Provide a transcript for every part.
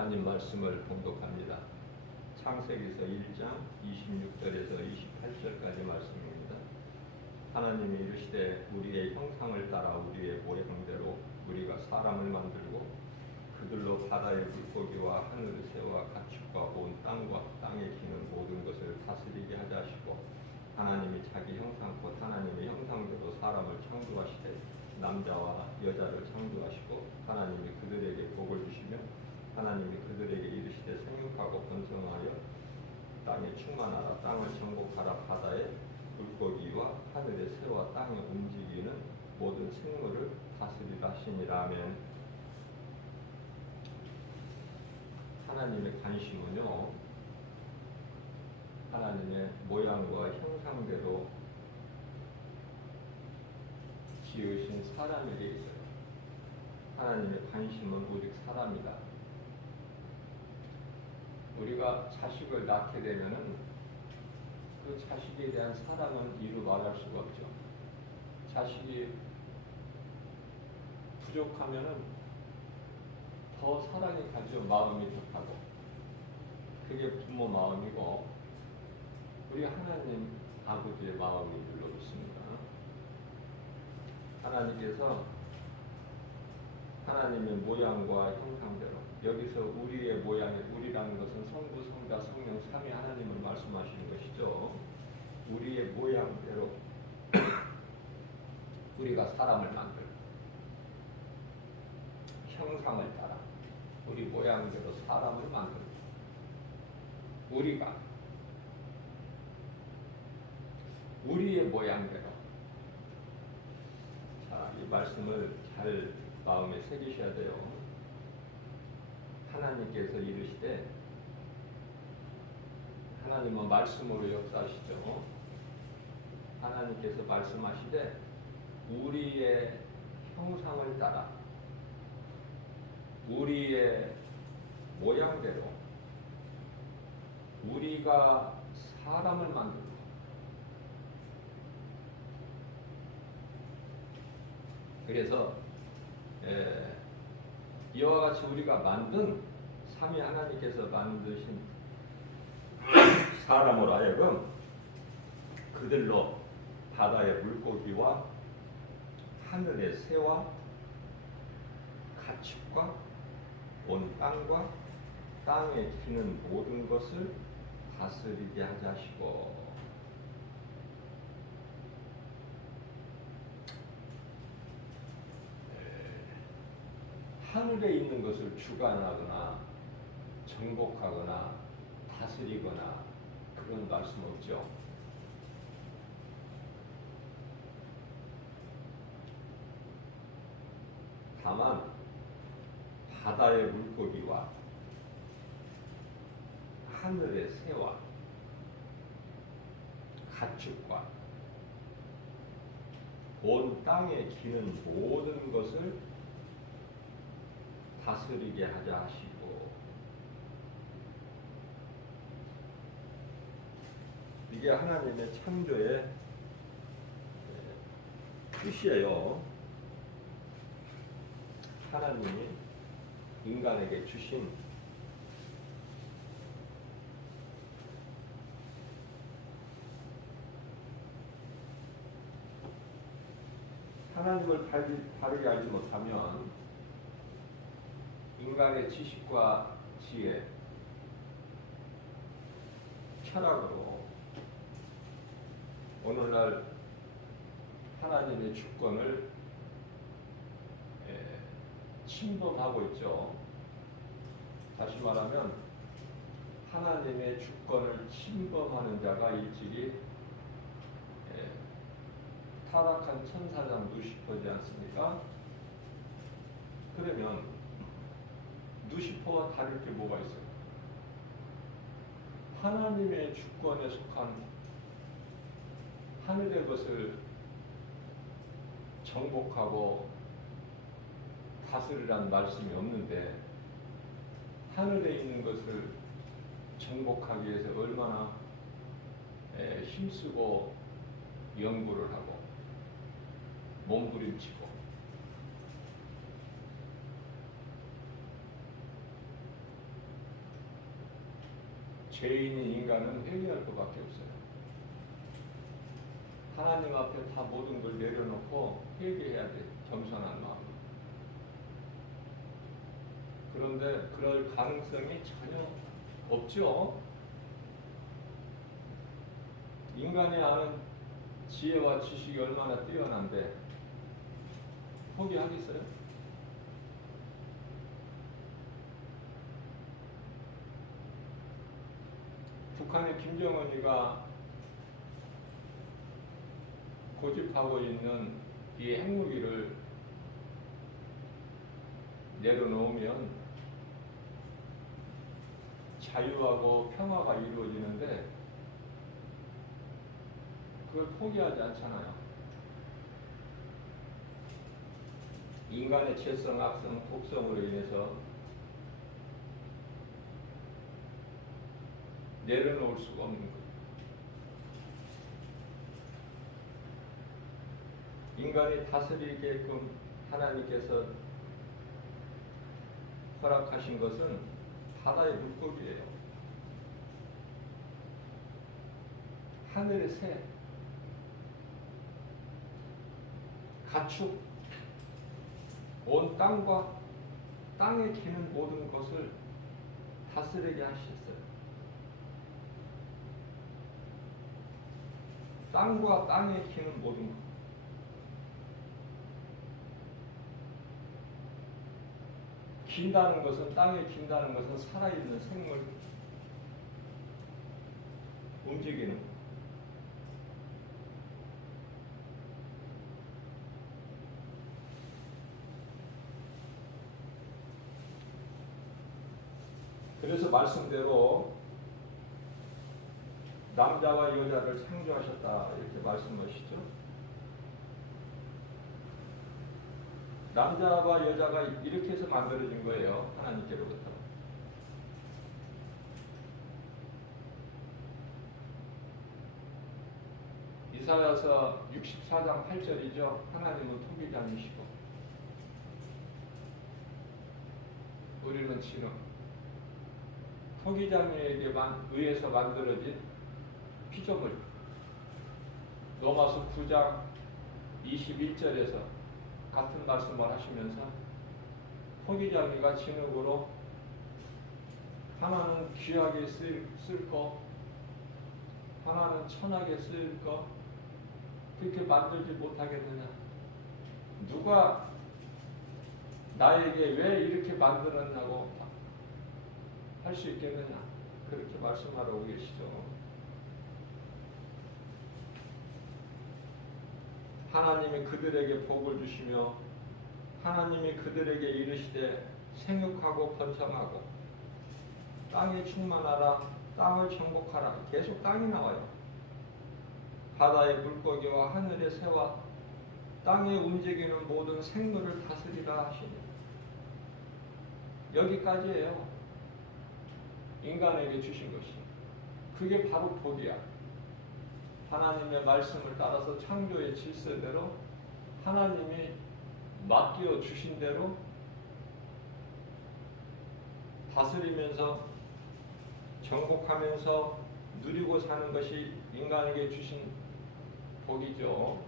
하나님 말씀을 봉독합니다. 창세기서 1장 26절에서 28절까지 말씀입니다. 하나님이 이르시되 우리의 형상을 따라 우리의 모양대로 우리가 사람을 만들고 그들로 바다의 물고기와 하늘의 새와 가축과 온 땅과 땅에 기는 모든 것을 다스리게 하자 하시고 하나님이 자기 형상 곧 하나님의 형상대로 사람을 창조하시되 남자와 여자를 창조하시고 하나님이 그들에게 복을 주시며 하나님이 그들에게 이르시되 생육하고 번성하여 땅에 충만하라 땅을 정복하라 바다의 물고기와 하늘의 새와 땅에 움직이는 모든 생물을 다스리라 하시니라. 아멘. 하나님의 관심은요, 하나님의 모양과 형상대로 지으신 사람에게 있어요. 하나님의 관심은 오직 사람이다. 우리가 자식을 낳게 되면은 그 자식에 대한 사랑은 이루 말할 수가 없죠. 자식이 부족하면은 더 사랑이 가죠. 마음이 급하고. 그게 부모 마음이고 우리 하나님 아버지의 마음이 눌러 있습니다. 하나님께서 하나님의 모양과 형상대로, 여기서 우리의 모양이, 우리라는 것은 성부, 성자, 성령, 삼위 하나님을 말씀하시는 것이죠. 우리의 모양대로 우리가 사람을 만들고 형상을 따라 우리 모양대로 사람을 만들고 우리가 우리의 모양대로. 자, 이 말씀을 잘 마음에 새기셔야 돼요. 하나님께서 이르시되, 하나님은 말씀으로 역사하시죠. 하나님께서 말씀하시되 우리의 형상을 따라 우리의 모양대로 우리가 사람을 만들고, 그래서 이와 같이 우리가 만든 삼위 하나님께서 만드신 사람으로 하여금 그들로 바다의 물고기와 하늘의 새와 가축과 온 땅과 땅에 기는 모든 것을 다스리게 하자 하시고. 하늘에 있는 것을 주관하거나 정복하거나 다스리거나 그런 말씀 없죠. 다만 바다의 물고기와 하늘의 새와 가축과 온 땅에 기는 모든 것을 다스리게 하자 하시고. 이게 하나님의 창조의 뜻이에요. 하나님이 인간에게 주신 하나님을 바르게 알지 못하면 인간의 지식과 지혜, 철학으로 오늘날 하나님의 주권을 침범하고 있죠. 다시 말하면 하나님의 주권을 침범하는 자가 일찍이 타락한 천사장 루시퍼지 않습니까? 그러면 루시퍼와 다를 게 뭐가 있어요? 하나님의 주권에 속한 하늘의 것을 정복하고 다스리라는 말씀이 없는데 하늘에 있는 것을 정복하기 위해서 얼마나 힘쓰고 연구를 하고 몸부림치고. 죄인인 인간은 회개할 것밖에 없어요. 하나님 앞에 다 모든 걸 내려놓고 회개해야 돼. 겸손한 마음. 그런데 그럴 가능성이 전혀 없죠. 인간이 아는 지혜와 지식이 얼마나 뛰어난데 포기하겠어요? 북한의 김정은이가 고집하고 있는 이 핵무기를 내려놓으면 자유하고 평화가 이루어지는데 그걸 포기하지 않잖아요. 인간의 죄성, 악성, 독성으로 인해서 내려놓을 수가 없는 거예요. 인간이 다스리게끔 하나님께서 허락하신 것은 바다의 물고기예요. 하늘의 새, 가축, 온 땅과 땅에 기는 모든 것을 다스리게 하셨어요. 땅과 땅에 기는 모든 것. 긴다는 것은, 땅에 긴다는 것은 살아있는 생물, 움직이는 것. 그래서 말씀대로 남자와 여자를 창조하셨다 이렇게 말씀하시죠. 남자와 여자가 이렇게 해서 만들어진 거예요. 하나님께로부터. 이사야서 64장 8절이죠. 하나님은 토기장이시고 우리는 진흙. 토기장에게 의해서 만들어진 피조물. 로마서 9장 21절에서 같은 말씀을 하시면서 토기장이가 진흙으로 하나는 귀하게 쓸 거, 하나는 천하게 쓸 거, 그렇게 만들지 못하겠느냐? 누가 나에게 왜 이렇게 만들었냐고 할 수 있겠느냐? 그렇게 말씀하러 계시죠. 하나님이 그들에게 복을 주시며 하나님이 그들에게 이르시되 생육하고 번성하고 땅에 충만하라, 땅을 정복하라. 계속 땅이 나와요. 바다의 물고기와 하늘의 새와 땅에 움직이는 모든 생물을 다스리라 하시니 여기까지예요. 인간에게 주신 것이. 그게 바로 복이야. 하나님의 말씀을 따라서 창조의 질서대로 하나님이 맡겨 주신 대로 다스리면서 정복하면서 누리고 사는 것이 인간에게 주신 복이죠.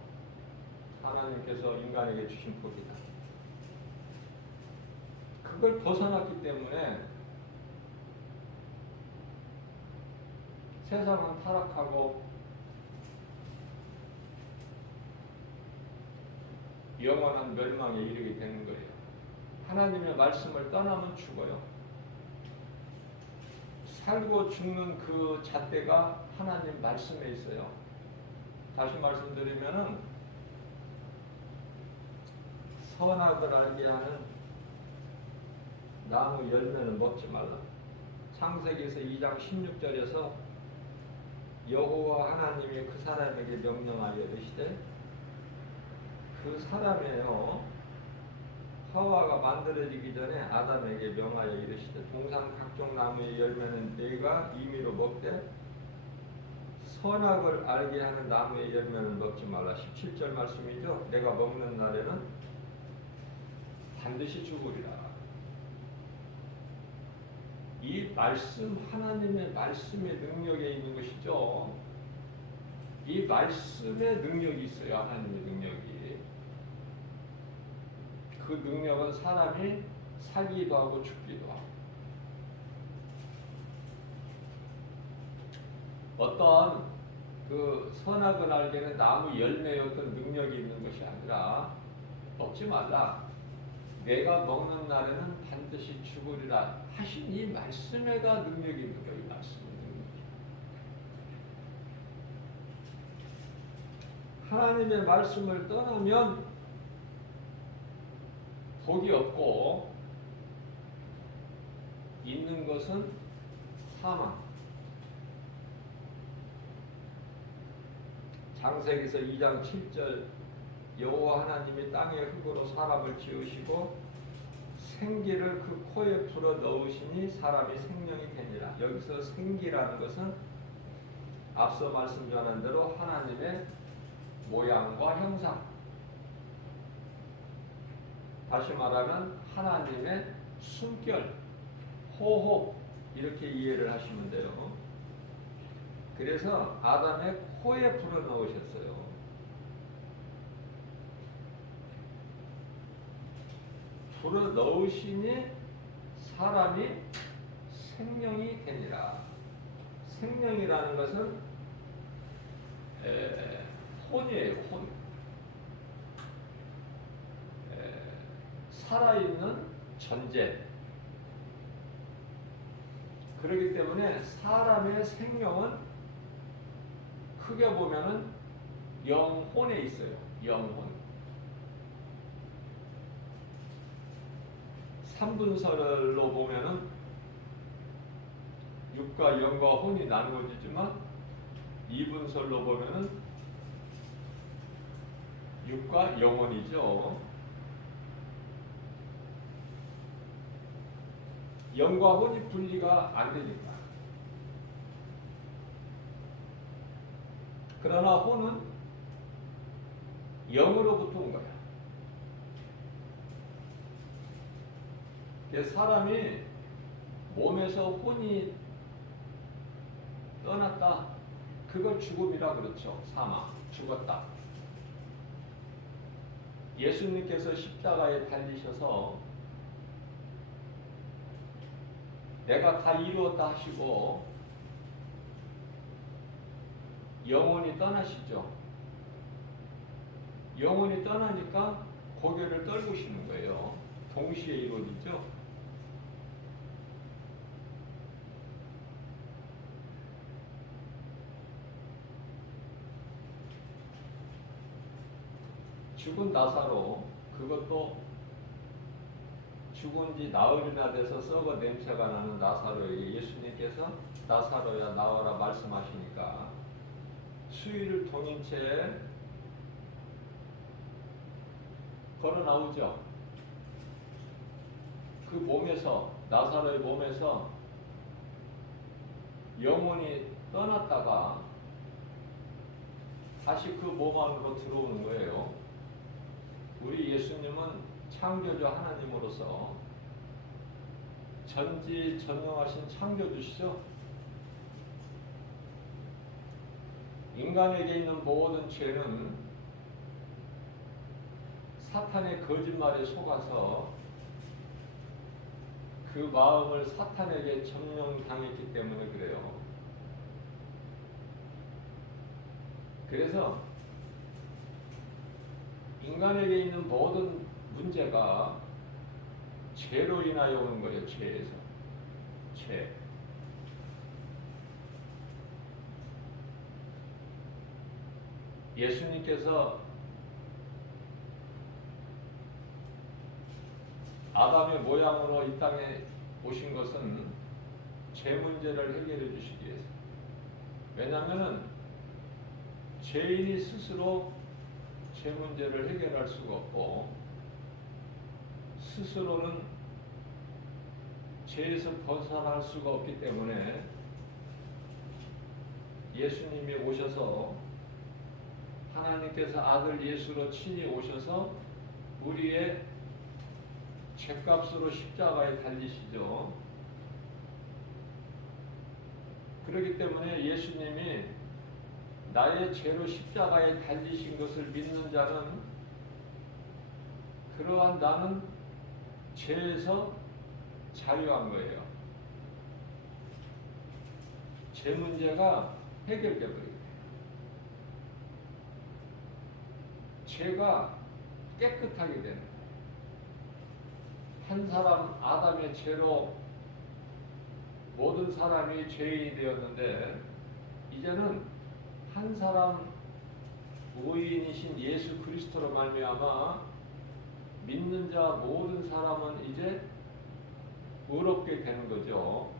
하나님께서 인간에게 주신 복이다. 그걸 벗어났기 때문에 세상은 타락하고 영원한 멸망에 이르게 되는 거예요. 하나님의 말씀을 떠나면 죽어요. 살고 죽는 그 잣대가 하나님 말씀에 있어요. 다시 말씀드리면은 선악을 알게 하는 나무 열매는 먹지 말라. 창세기에서 2장 16절에서 여호와 하나님이 그 사람에게 명령하여 이르시되 그 사람이요 하와가 만들어지기 전에 아담에게 명하여 이르시되 동산 각종 나무의 열매는 네가 임의로 먹되 선악을 알게 하는 나무의 열매는 먹지 말라. 17절 말씀이죠. 내가 먹는 날에는 반드시 죽으리라. 이 이 말씀, 하나님의 말씀의 능력에 있는 것이죠. 이 말씀의 능력이 있어요. 하나님의 능력이. 그 능력은 사람이 살기도 하고 죽기도 하고. 어떤 그 선악을 알게는 나무 열매의 어떤 능력이 있는 것이 아니라 먹지 말라. 내가 먹는 날에는 반드시 죽으리라 하신 이 말씀에가 능력이 있는 거예요. 이 말씀의 능력이. 하나님의 말씀을 떠나면 복이 없고 있는 것은 사망. 창세기서 2장 7절 여호와 하나님이 땅의 흙으로 사람을 지으시고 생기를 그 코에 불어 넣으시니 사람이 생명이 되니라. 여기서 생기라는 것은 앞서 말씀 전한 대로 하나님의 모양과 형상, 다시 말하면 하나님의 숨결, 호흡, 이렇게 이해를 하시면 돼요. 그래서 아담의 코에 불어 넣으셨어요. 불어 넣으시니 사람이 생명이 되니라. 생명이라는 것은 혼이에요. 혼. 살아있는 전제. 그렇기 때문에 사람의 생명은 크게 보면은 영혼에 있어요. 영혼. 삼분설로 보면은 육과 영과 혼이 나누어지지만 이분설로 보면은 육과 영혼이죠. 영과 혼이 분리가 안 되니까. 그러나 혼은 영으로부터 온 거야. 사람이 몸에서 혼이 떠났다. 그걸 죽음이라 그렇죠. 사망, 죽었다. 예수님께서 십자가에 달리셔서 내가 다 이루었다 하시고 영혼이 떠나시죠. 영혼이 떠나니까 고개를 떨구시는 거예요. 동시에 이루어지죠. 죽은 나사로, 그것도 죽은 지 나흘이나 돼서 썩어 냄새가 나는 나사로에게 예수님께서 나사로야 나와라 말씀하시니까 수의를 동인 채 걸어 나오죠. 그 몸에서, 나사로의 몸에서 영혼이 떠났다가 다시 그 몸 안으로 들어오는 거예요. 우리 예수님은 창조주 하나님으로서 전지전능하신 창조주시죠. 인간에게 있는 모든 죄는 사탄의 거짓말에 속아서 그 마음을 사탄에게 점령당했기 때문에 그래요. 그래서 인간에게 있는 모든 문제가 죄로 인하여 오는 거예요. 죄에서. 죄. 예수님께서 아담의 모양으로 이 땅에 오신 것은 죄 문제를 해결해 주시기 위해서. 왜냐하면 죄인이 스스로 죄 문제를 해결할 수가 없고 스스로는 죄에서 벗어날 수가 없기 때문에 예수님이 오셔서, 하나님께서 아들 예수로 친히 오셔서 우리의 죄값으로 십자가에 달리시죠. 그렇기 때문에 예수님이 나의 죄로 십자가에 달리신 것을 믿는 자는 그러한 나는 죄에서 자유한 거예요. 죄 문제가 해결돼 버리게 돼요. 죄가 깨끗하게 되는 거예요. 한 사람 아담의 죄로 모든 사람이 죄인이 되었는데 이제는 한 사람 의인이신 예수 그리스도로 말미암아 믿는 자 모든 사람은 이제 의롭게 되는 거죠.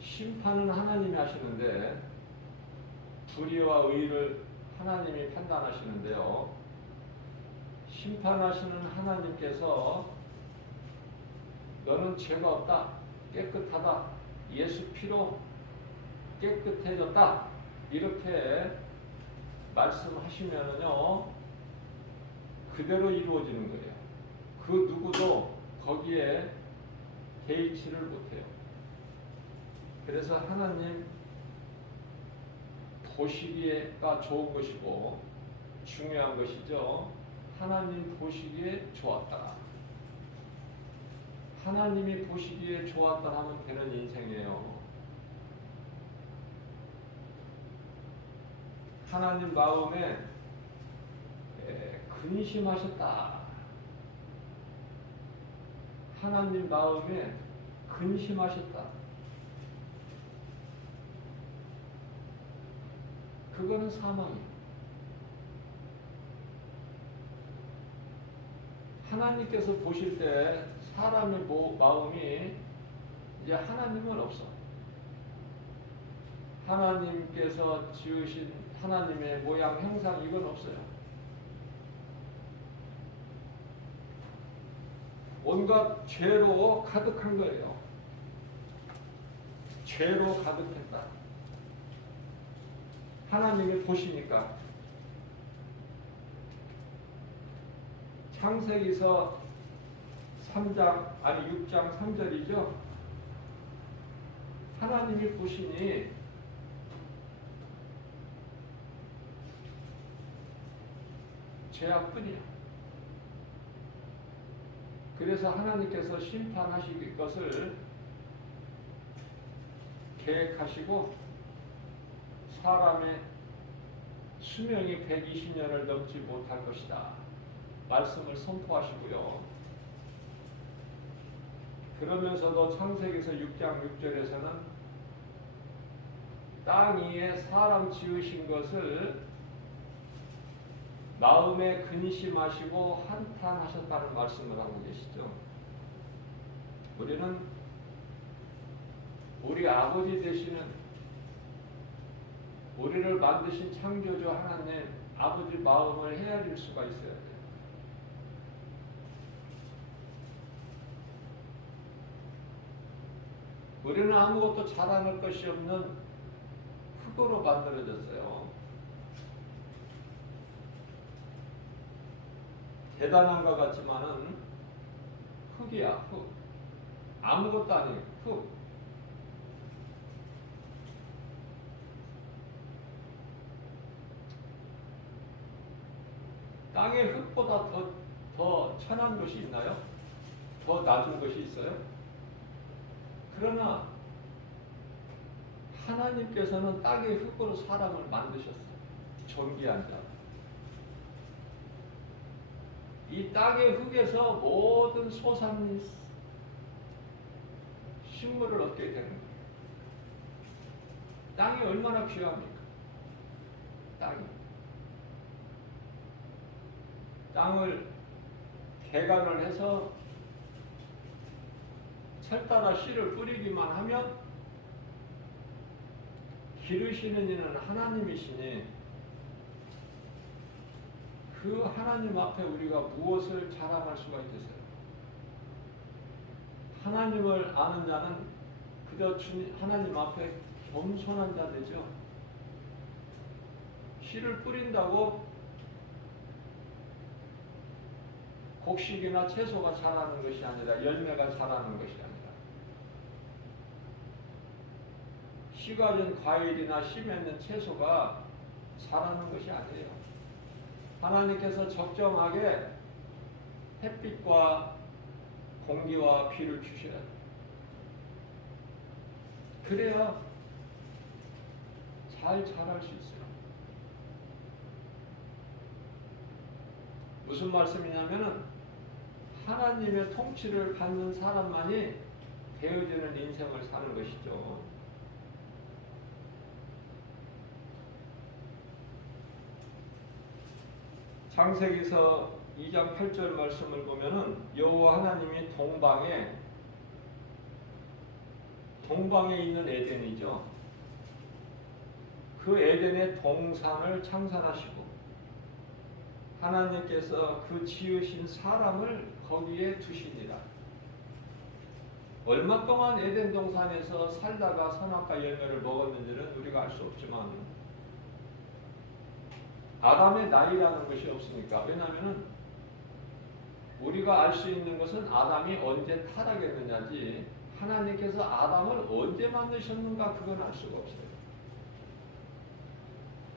심판은 하나님이 하시는데 불의와 의를 하나님이 판단하시는데요. 심판하시는 하나님께서 너는 죄가 없다, 깨끗하다, 예수 피로 깨끗해졌다 이렇게 말씀하시면은요 그대로 이루어지는 거예요. 그 누구도 거기에 개의치를 못해요. 그래서 하나님 보시기에가 좋은 것이고 중요한 것이죠. 하나님 보시기에 좋았다. 하나님이 보시기에 좋았다 하면 되는 인생이에요. 하나님 마음에 근심하셨다. 하나님 마음에 근심하셨다. 그거는 사망이에요. 하나님께서 보실 때 사람의 마음이 이제 하나님은 없어. 하나님께서 지으신 하나님의 모양, 형상 이건 없어요. 온갖 죄로 가득한 거예요. 죄로 가득했다. 하나님이 보시니까 창세기서 3장 아니 6장 3절이죠. 하나님이 보시니 죄악뿐이야. 그래서 하나님께서 심판하실 것을 계획하시고 사람의 수명이 120년을 넘지 못할 것이다. 말씀을 선포하시고요. 그러면서도 창세기서 6장 6절에서는 땅 위에 사람 지으신 것을 마음에 근심하시고 한탄하셨다는 말씀을 하고 계시죠. 우리는 우리 아버지 되시는 우리를 만드신 창조주 하나님 아버지 마음을 헤아릴 수가 있어야 돼요. 우리는 아무것도 자랑할 것이 없는 흙으로 만들어졌어요. 대단한 것 같지만은 흙이야, 흙. 아무것도 아니에요, 흙. 땅의 흙보다 더 천한 것이 있나요? 더 낮은 것이 있어요? 그러나 하나님께서는 땅의 흙으로 사람을 만드셨어요. 존귀한 자. 이 땅의 흙에서 모든 소산 식물을 얻게 되는 거예요. 땅이 얼마나 귀합니까? 땅이. 땅을 개간을 해서 철따라 씨를 뿌리기만 하면 기르시는 이는 하나님이시니 그 하나님 앞에 우리가 무엇을 자랑할 수가 있겠어요? 하나님을 아는 자는 그저 하나님 앞에 겸손한 자 되죠. 씨를 뿌린다고 곡식이나 채소가 자라는 것이 아니라 열매가 자라는 것이 아니라 씨가 진 과일이나 씨 맺는 채소가 자라는 것이 아니에요. 하나님께서 적정하게 햇빛과 공기와 비를 주셔야 돼요. 그래야 잘 자랄 수 있어요. 무슨 말씀이냐면은 하나님의 통치를 받는 사람만이 되어지는 인생을 사는 것이죠. 창세기서 2장 8절 말씀을 보면은 여호와 하나님이 동방에 있는 에덴이죠. 그 에덴의 동산을 창설하시고 하나님께서 그 지으신 사람을 거기에 두시니라. 얼마 동안 에덴 동산에서 살다가 선악과 열매를 먹었는지는 우리가 알 수 없지만 아담의 나이라는 것이 없으니까. 왜냐하면 우리가 알 수 있는 것은 아담이 언제 타락했느냐지 하나님께서 아담을 언제 만드셨는가 그건 알 수가 없어요.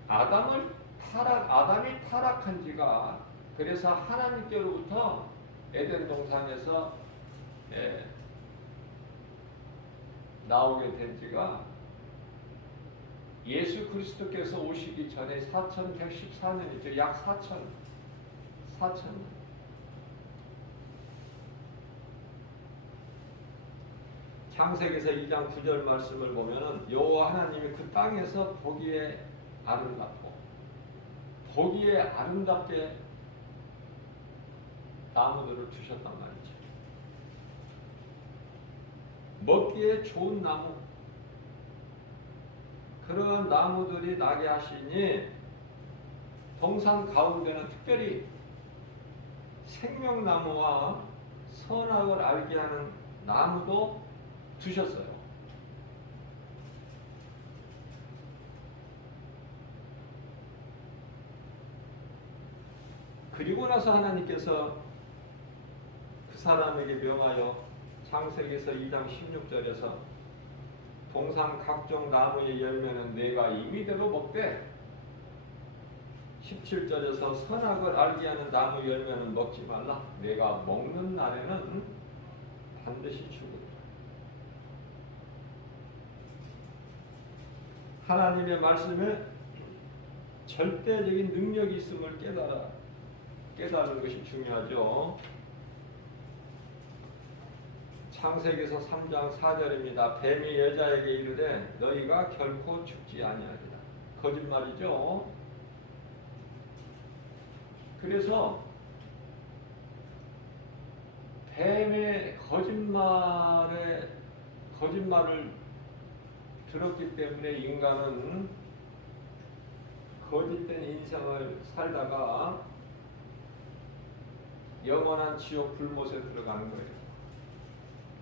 아담이 타락한 지가, 그래서 하나님께로부터 에덴 동산에서 나오게 된 지가 예수 그리스도께서 오시기 전에 4114년이죠. 약 4천. 창세기서 2장 9절 말씀을 보면은 여호와 하나님이 그 땅에서 보기에 아름답게 나무들을 두셨단 말이죠. 먹기에 좋은 나무, 그런 나무들이 나게 하시니 동산 가운데는 특별히 생명나무와 선악을 알게 하는 나무도 두셨어요. 그리고 나서 하나님께서 그 사람에게 명하여 창세기서 2장 16절에서 동산 각종 나무의 열매는 내가 임의대로 먹되 17절에서 선악을 알게 하는 나무 열매는 먹지 말라. 내가 먹는 날에는 반드시 죽으리라. 하나님의 말씀에 절대적인 능력이 있음을 깨달은 것이 중요하죠. 창세기서 3장 4절입니다. 뱀이 여자에게 이르되 너희가 결코 죽지 아니하리라. 거짓말이죠. 그래서 뱀의 거짓말을 들었기 때문에 인간은 거짓된 인생을 살다가 영원한 지옥 불못에 들어가는 거예요.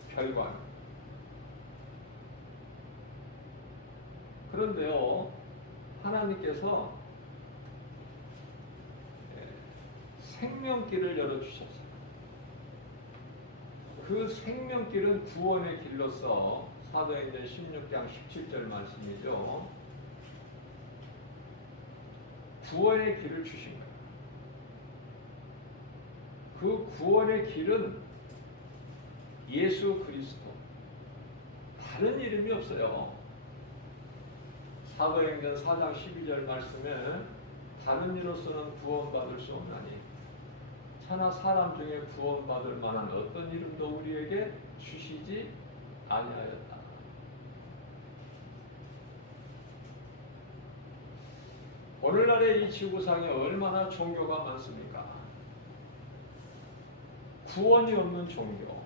결과는. 그런데요, 하나님께서 생명길을 열어주셨어요. 그 생명길은 구원의 길로서 사도행전 16장 17절 말씀이죠. 구원의 길을 주신 거예요. 그 구원의 길은 예수 그리스도. 다른 이름이 없어요. 사도행전 4장 12절 말씀에 다른 이로서는 구원받을 수 없나니 천하 사람 중에 구원받을 만한 어떤 이름도 우리에게 주시지 아니하였다. 오늘날의 이 지구상에 얼마나 종교가 많습니까? 구원이 없는 종교.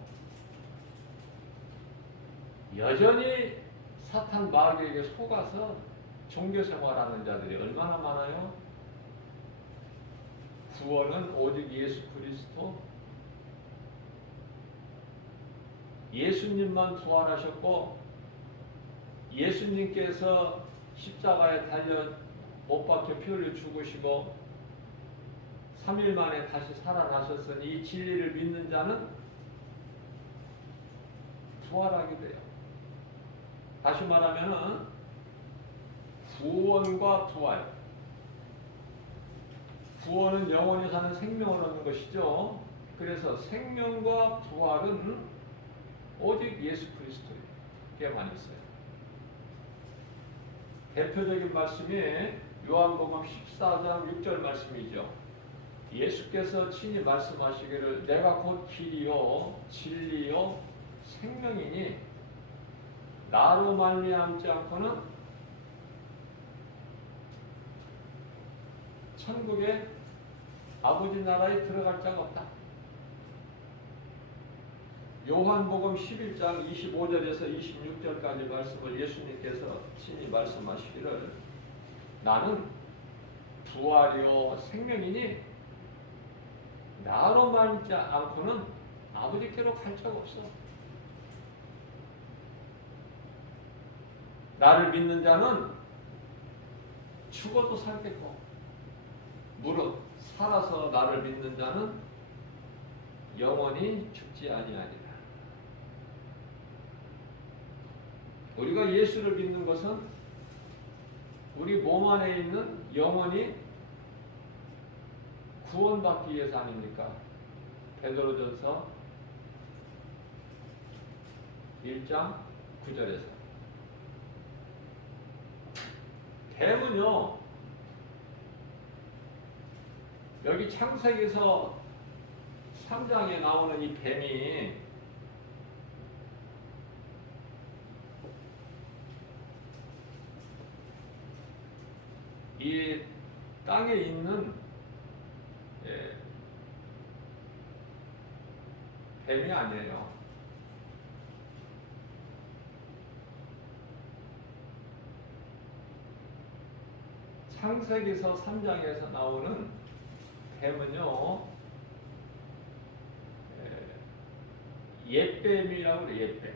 여전히 사탄 마귀에게 속아서 종교 생활하는 자들이 얼마나 많아요? 구원은 오직 예수 그리스도, 예수님만 부활하셨고 예수님께서 십자가에 달려 못 박혀 피 흘려 죽으시고 3일 만에 다시 살아나셨으니 이 진리를 믿는 자는 부활하게 돼요. 다시 말하면은 구원과 부활. 구원은 영원히 사는 생명을 얻는 것이죠. 그래서 생명과 부활은 오직 예수 그리스도에게만 있어요. 대표적인 말씀이 요한복음 14장 6절 말씀이죠. 예수께서 친히 말씀하시기를 내가 곧 길이요 진리요 생명이니 나로 말미암지 않고는 천국에 아버지 나라에 들어갈 자가 없다. 요한복음 11장 25절에서 26절까지 말씀을 예수님께서 친히 말씀하시기를 나는 부활이요 생명이니 나로 말지 않고는 아버지께로 갈 자가 없어. 나를 믿는 자는 죽어도 살겠고 무릇 살아서 나를 믿는 자는 영원히 죽지 아니하리라. 우리가 예수를 믿는 것은 우리 몸 안에 있는 영혼이 구원받기 위해서 아닙니까? 베드로전서 1장 9절에서 뱀은요 여기 창세기에서 3장에 나오는 이 뱀이 이 땅에 있는 뱀이 아니에요. 창세기서 3장에서 나오는 뱀은요 옛뱀이라고 그래요. 옛뱀.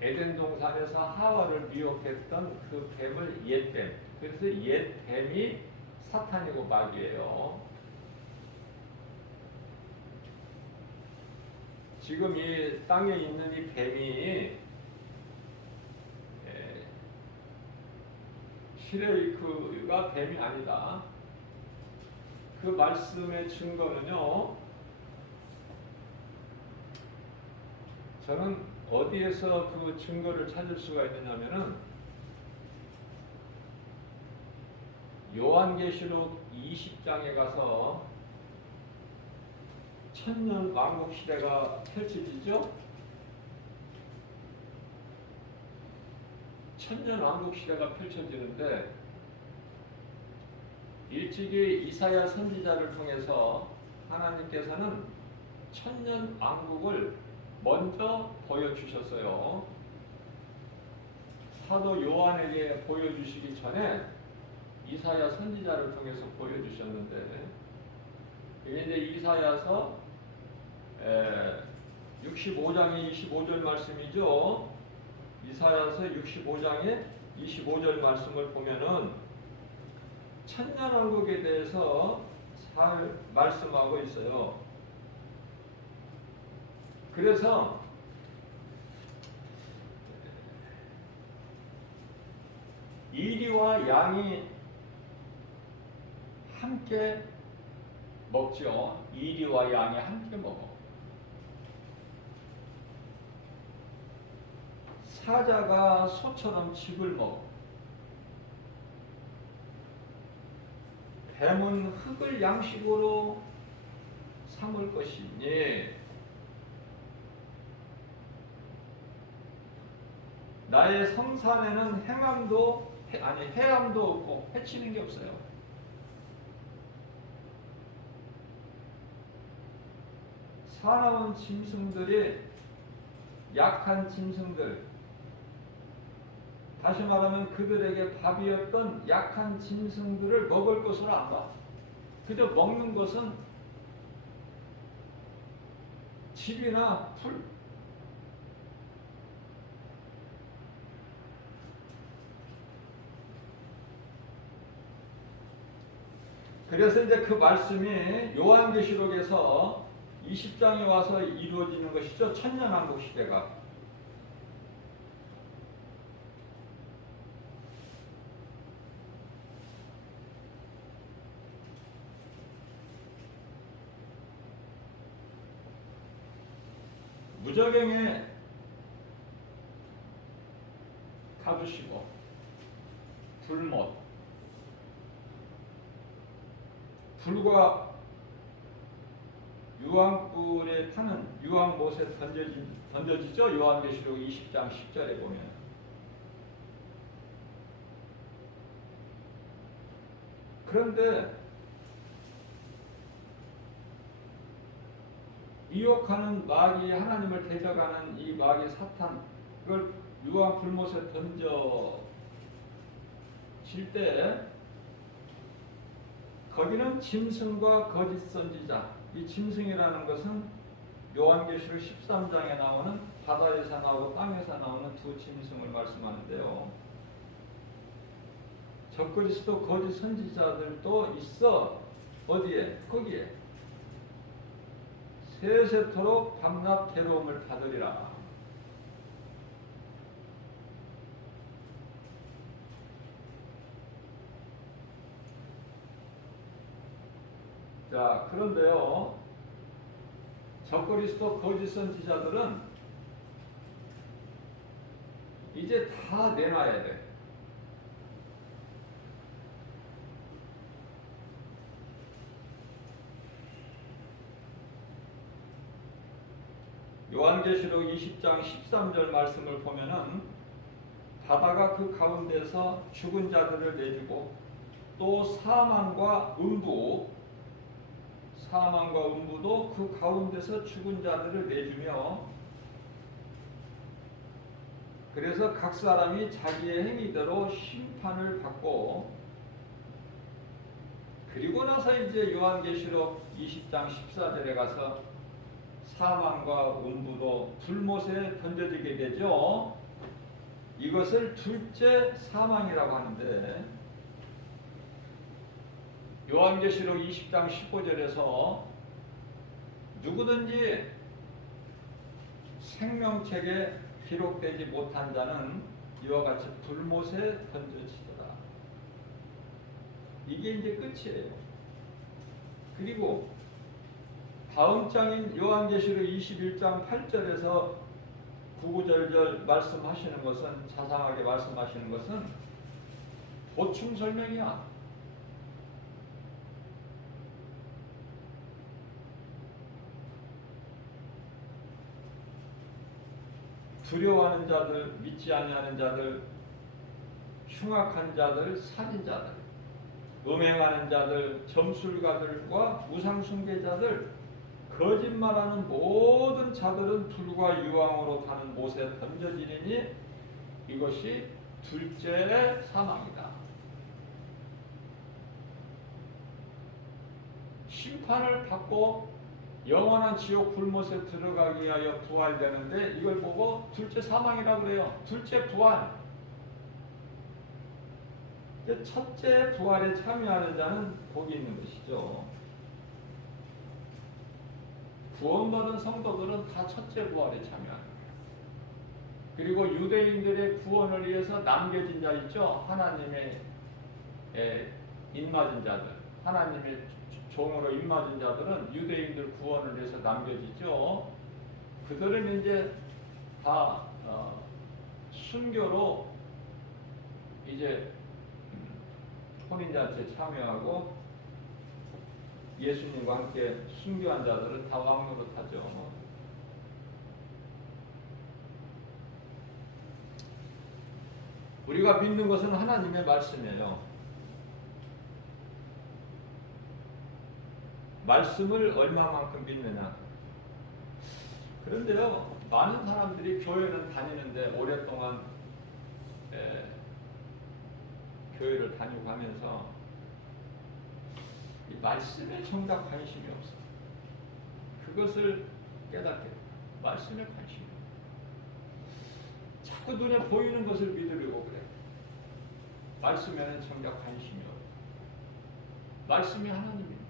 에덴 동산에서 하와를 미혹했던 그 뱀을 옛뱀. 그래서 옛뱀이 사탄이고 마귀예요. 지금 이 땅에 있는 이 뱀이 시레이크가 뱀이 아니다. 그 말씀의 증거는요. 저는 어디에서 그 증거를 찾을 수가 있느냐면은 요한계시록 20장에 가서 천년 왕국 시대가 펼쳐지죠. 천년 왕국 시대가 펼쳐지는데 일찍이 이사야 선지자를 통해서 하나님께서는 천년 왕국을 먼저 보여주셨어요. 사도 요한에게 보여주시기 전에 이사야 선지자를 통해서 보여주셨는데 이게 이제 이사야서 65장의 25절 말씀이죠. 이사야서 65장의 25절 말씀을 보면은 천년왕국에 대해서 잘 말씀하고 있어요. 그래서 이리와 양이 함께 먹죠. 이리와 양이 함께 먹어. 사자가 소처럼 즙을 먹어. 뱀은 흙을 양식으로 삼을 것이니 나의 성산에는 해함도 없고 해치는 게 없어요. 사나운 짐승들이 약한 짐승들, 다시 말하면 그들에게 밥이었던 약한 짐승들을 먹을 것으로 안 봐. 그저 먹는 것은 즙이나 풀. 그래서 이제 그 말씀이 요한계시록에서 20장에 와서 이루어지는 것이죠. 천년왕국 시대가. 무적행에 가두시고 불못, 불과 유황불에 타는 유황못에 던져지죠. 요한계시록 20장 10절에 보면. 그런데 유혹하는 마귀, 하나님을 대적하는 이 마귀 사탄, 그걸 유황 불못에 던져질 때 거기는 짐승과 거짓 선지자, 이 짐승이라는 것은 요한계시록 13장에 나오는 바다에서 나오고 땅에서 나오는 두 짐승을 말씀하는데요. 적그리스도 거짓 선지자들도 있어. 어디에? 거기에. 세세토록 밤낮 괴로움을 받으리라. 자, 그런데요, 적그리스도 거짓 선지자들은 이제 다 내놔야 돼. 요한계시록 20장 13절 말씀을 보면은 바다가 그 가운데서 죽은 자들을 내주고 또 사망과 음부도 그 가운데서 죽은 자들을 내주며, 그래서 각 사람이 자기의 행위대로 심판을 받고, 그리고 나서 이제 요한계시록 20장 14절에 가서 사망과 음부도 불못에 던져지게 되죠. 이것을 둘째 사망이라고 하는데, 요한계시록 20장 15절에서 누구든지 생명책에 기록되지 못한 자는 이와 같이 불못에 던져지더라. 이게 이제 끝이에요. 그리고 다음 장인 요한계시록 21장 8절에서 구구절절 말씀하시는 것은, 자상하게 말씀하시는 것은 보충 설명이야. 두려워하는 자들, 믿지 아니하는 자들, 흉악한 자들, 살인자들, 음행하는 자들, 점술가들과 우상숭배자들, 거짓말하는 모든 자들은 불과 유황으로 타는 못에 던져지리니 이것이 둘째 사망이다. 심판을 받고 영원한 지옥 불못에 들어가기 위하여 부활되는데 이걸 보고 둘째 사망이라고 그래요. 둘째 부활. 첫째 부활에 참여하는 자는 복이 있는 것이죠. 구원받은 성도들은 다 첫째 부활에 참여하는 거예요. 그리고 유대인들의 구원을 위해서 남겨진 자 있죠. 하나님의 입맞은 자들, 하나님의 종으로 입맞은 자들은 유대인들 구원을 위해서 남겨지죠. 그들은 이제 다 순교로 이제 혼인잔치에 참여하고 예수님과 함께 순교한 자들은 다 왕노로 타죠. 우리가 믿는 것은 하나님의 말씀이에요. 말씀을 얼마만큼 믿느냐. 그런데요, 많은 사람들이 교회는 다니는데 오랫동안 교회를 다니고 하면서 이 말씀에 정작 관심이 없어. 그것을 깨닫게 돼. 말씀에 관심이 없어. 자꾸 눈에 보이는 것을 믿으려고 그래. 말씀에는 정작 관심이 없어. 말씀이 하나님입니다.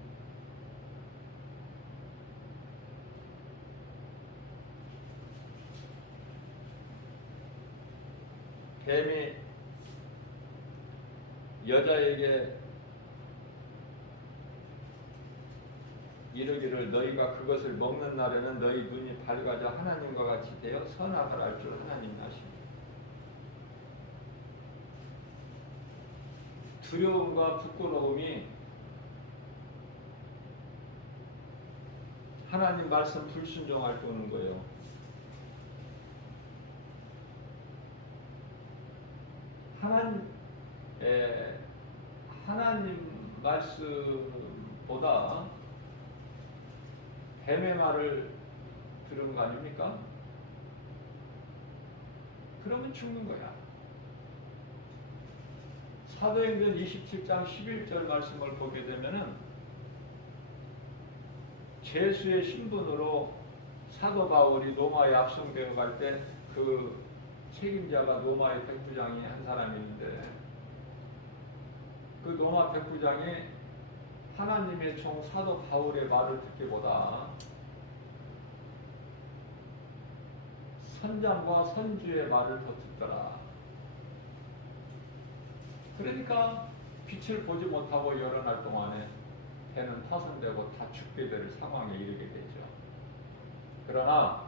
뱀이 여자에게 이 이르기를 너희가 그것을 먹는 날에는 너희 눈이 밝아져 하나님과 같이 되어 선악을 알 줄 하나님이 아십니다. 두려움과 부끄러움이 하나님 말씀 불순종할 때 오는 거예요. 하나님 말씀보다 뱀의 말을 들은 거 아닙니까? 그러면 죽는 거야. 사도행전 27장 11절 말씀을 보게 되면은 죄수의 신분으로 사도 바울이 로마에 압송되어 갈 때 그 책임자가 로마의 백부장이 한 사람이 있는데 그 로마 백부장이 하나님의 종 사도 바울의 말을 듣기보다 선장과 선주의 말을 더 듣더라. 그러니까 빛을 보지 못하고 여러 날 동안에 배는 파손되고 다 죽게 될 상황에 이르게 되죠. 그러나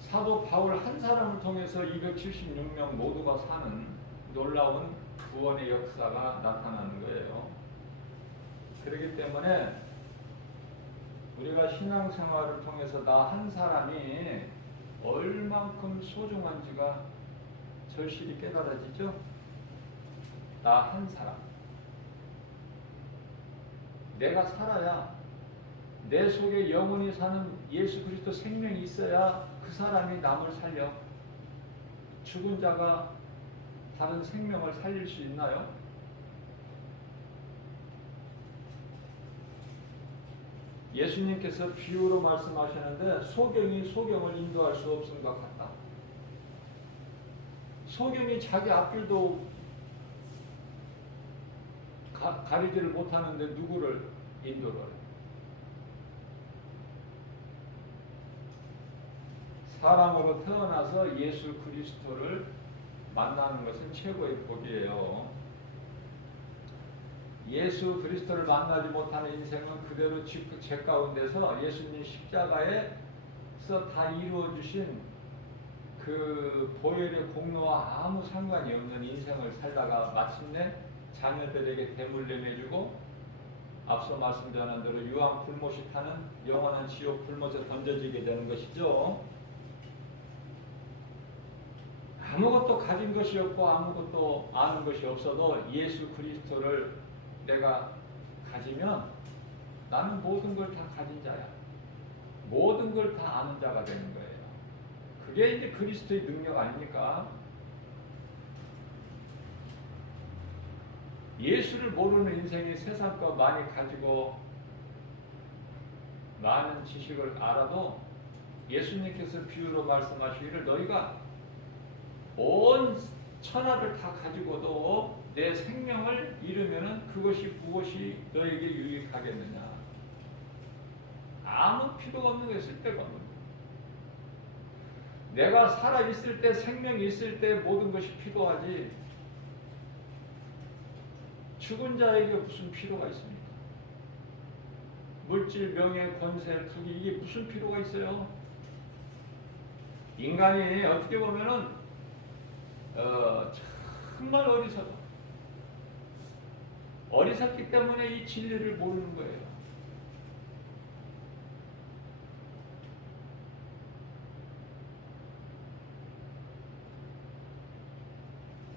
사도 바울 한 사람을 통해서 276명 모두가 사는 놀라운 구원의 역사가 나타나는 거예요. 그렇기 때문에 우리가 신앙생활을 통해서 나 한 사람이 얼만큼 소중한지가 절실히 깨달아지죠. 나 한 사람. 내가 살아야 내 속에 영원히 사는 예수 그리스도 생명이 있어야 그 사람이 남을 살려. 죽은 자가 다른 생명을 살릴 수 있나요? 예수님께서 비유로 말씀하시는데 소경이 소경을 인도할 수 없음과 같다. 소경이 자기 앞길도 가리지를 못하는데 누구를 인도를 해? 사람으로 태어나서 예수 그리스도를 만나는 것은 최고의 복이에요. 예수 그리스도를 만나지 못하는 인생은 그대로 죄 가운데서 예수님 십자가에서 다 이루어주신 그 보혈의 공로와 아무 상관이 없는 인생을 살다가 마침내 자녀들에게 대물 내주고 앞서 말씀드린 대로 유황 불못이 타는 영원한 지옥 불못에 던져지게 되는 것이죠. 아무것도 가진 것이 없고 아무것도 아는 것이 없어도 예수 그리스도를 내가 가지면 나는 모든 걸 다 가진 자야. 모든 걸 다 아는 자가 되는 거예요. 그게 이제 그리스도의 능력 아닙니까? 예수를 모르는 인생이 세상 거 많이 가지고 많은 지식을 알아도 예수님께서 비유로 말씀하시기를 너희가 온 천하를 다 가지고도 내 생명을 잃으면은 그것이 무엇이 너에게 유익하겠느냐. 아무 필요가 없는 게 쓸데가 없는 거예요. 내가 살아있을 때 생명이 있을 때 모든 것이 필요하지 죽은 자에게 무슨 필요가 있습니까? 물질, 명예, 권세, 부귀 이게 무슨 필요가 있어요? 인간이 어떻게 보면은 정말 어리석어. 어리석기 때문에 이 진리를 모르는 거예요.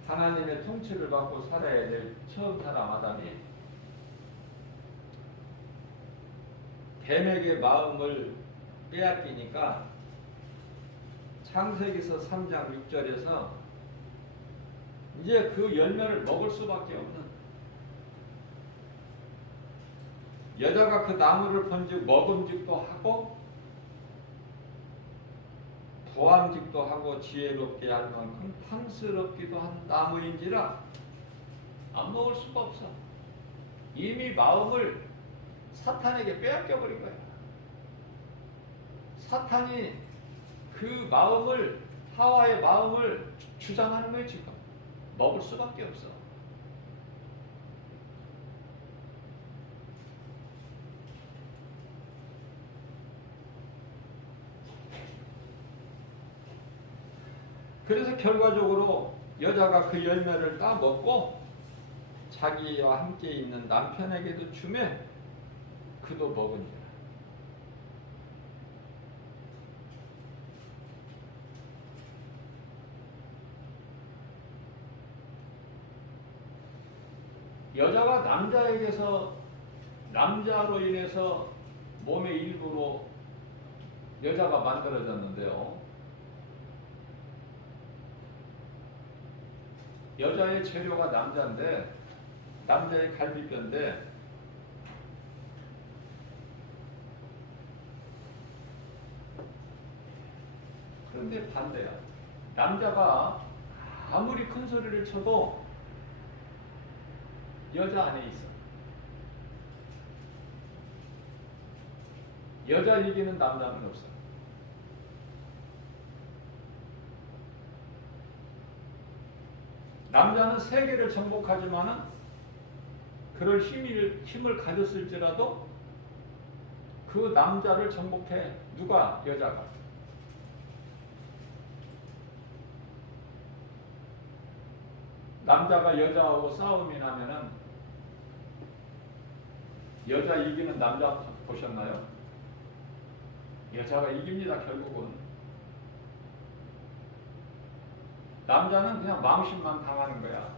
하나님의 통치를 받고 살아야 될 처음 사람 아담이 뱀에게 마음을 빼앗기니까 창세기서 3장 6절에서 이제 그 열매를 먹을 수밖에 없는, 여자가 그 나무를 본즉 먹음직도 하고 부함직도 하고 지혜롭게 할 만큼 탐스럽기도 한 나무인지라 안 먹을 수가 없어. 이미 마음을 사탄에게 빼앗겨 버린 거야. 사탄이 그 마음을, 하와의 마음을 주장하는 거예요. 지금 먹을 수밖에 없어. 그래서 결과적으로 여자가 그 열매를 따먹고 자기와 함께 있는 남편에게도 주매 그도 먹으니라. 여자가 남자로 인해서 몸의 일부로 여자가 만들어졌는데요. 여자의 재료가 남자인데, 남자의 갈비뼈인데, 그런데 반대야. 남자가 아무리 큰 소리를 쳐도 여자 안에 있어. 여자 이기는 남자는 없어. 남자는 세계를 정복하지만은 그럴 힘을 가졌을지라도 그 남자를 정복해. 누가? 여자가. 남자가 여자하고 싸움이 나면은 여자 이기는 남자 보셨나요? 여자가 이깁니다. 결국은 남자는 그냥 망신만 당하는 거야.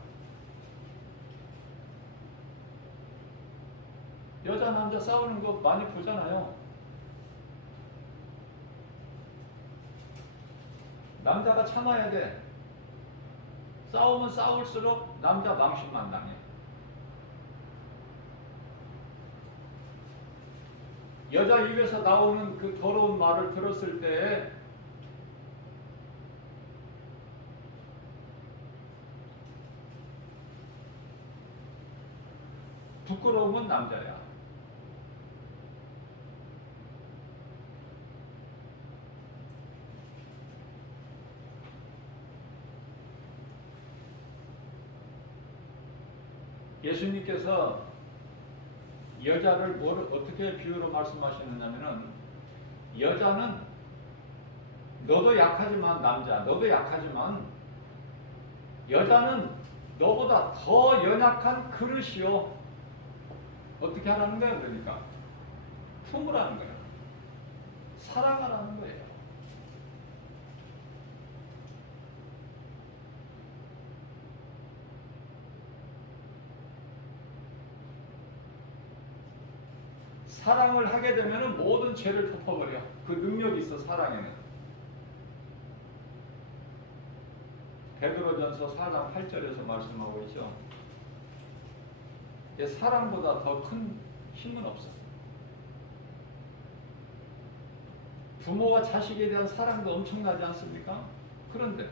여자 남자 싸우는 거 많이 보잖아요. 남자가 참아야 돼. 싸우면 싸울수록 남자 망신만 당해. 여자 입에서 나오는 그 더러운 말을 들었을 때 부끄러움은 남자야. 예수님께서 여자를 어떻게 비유로 말씀하시느냐면은, 여자는 너도 약하지만, 너도 약하지만 여자는 너보다 더 연약한 그릇이요. 어떻게 하라는 거야? 그러니까 품으라는 거예요. 사랑하라는 거예요. 사랑을 하게 되면 모든 죄를 덮어버려. 그 능력이 있어, 사랑에는. 베드로전서 4장 8절에서 말씀하고 있죠. 사랑보다 더 큰 힘은 없어. 부모와 자식에 대한 사랑도 엄청나지 않습니까? 그런데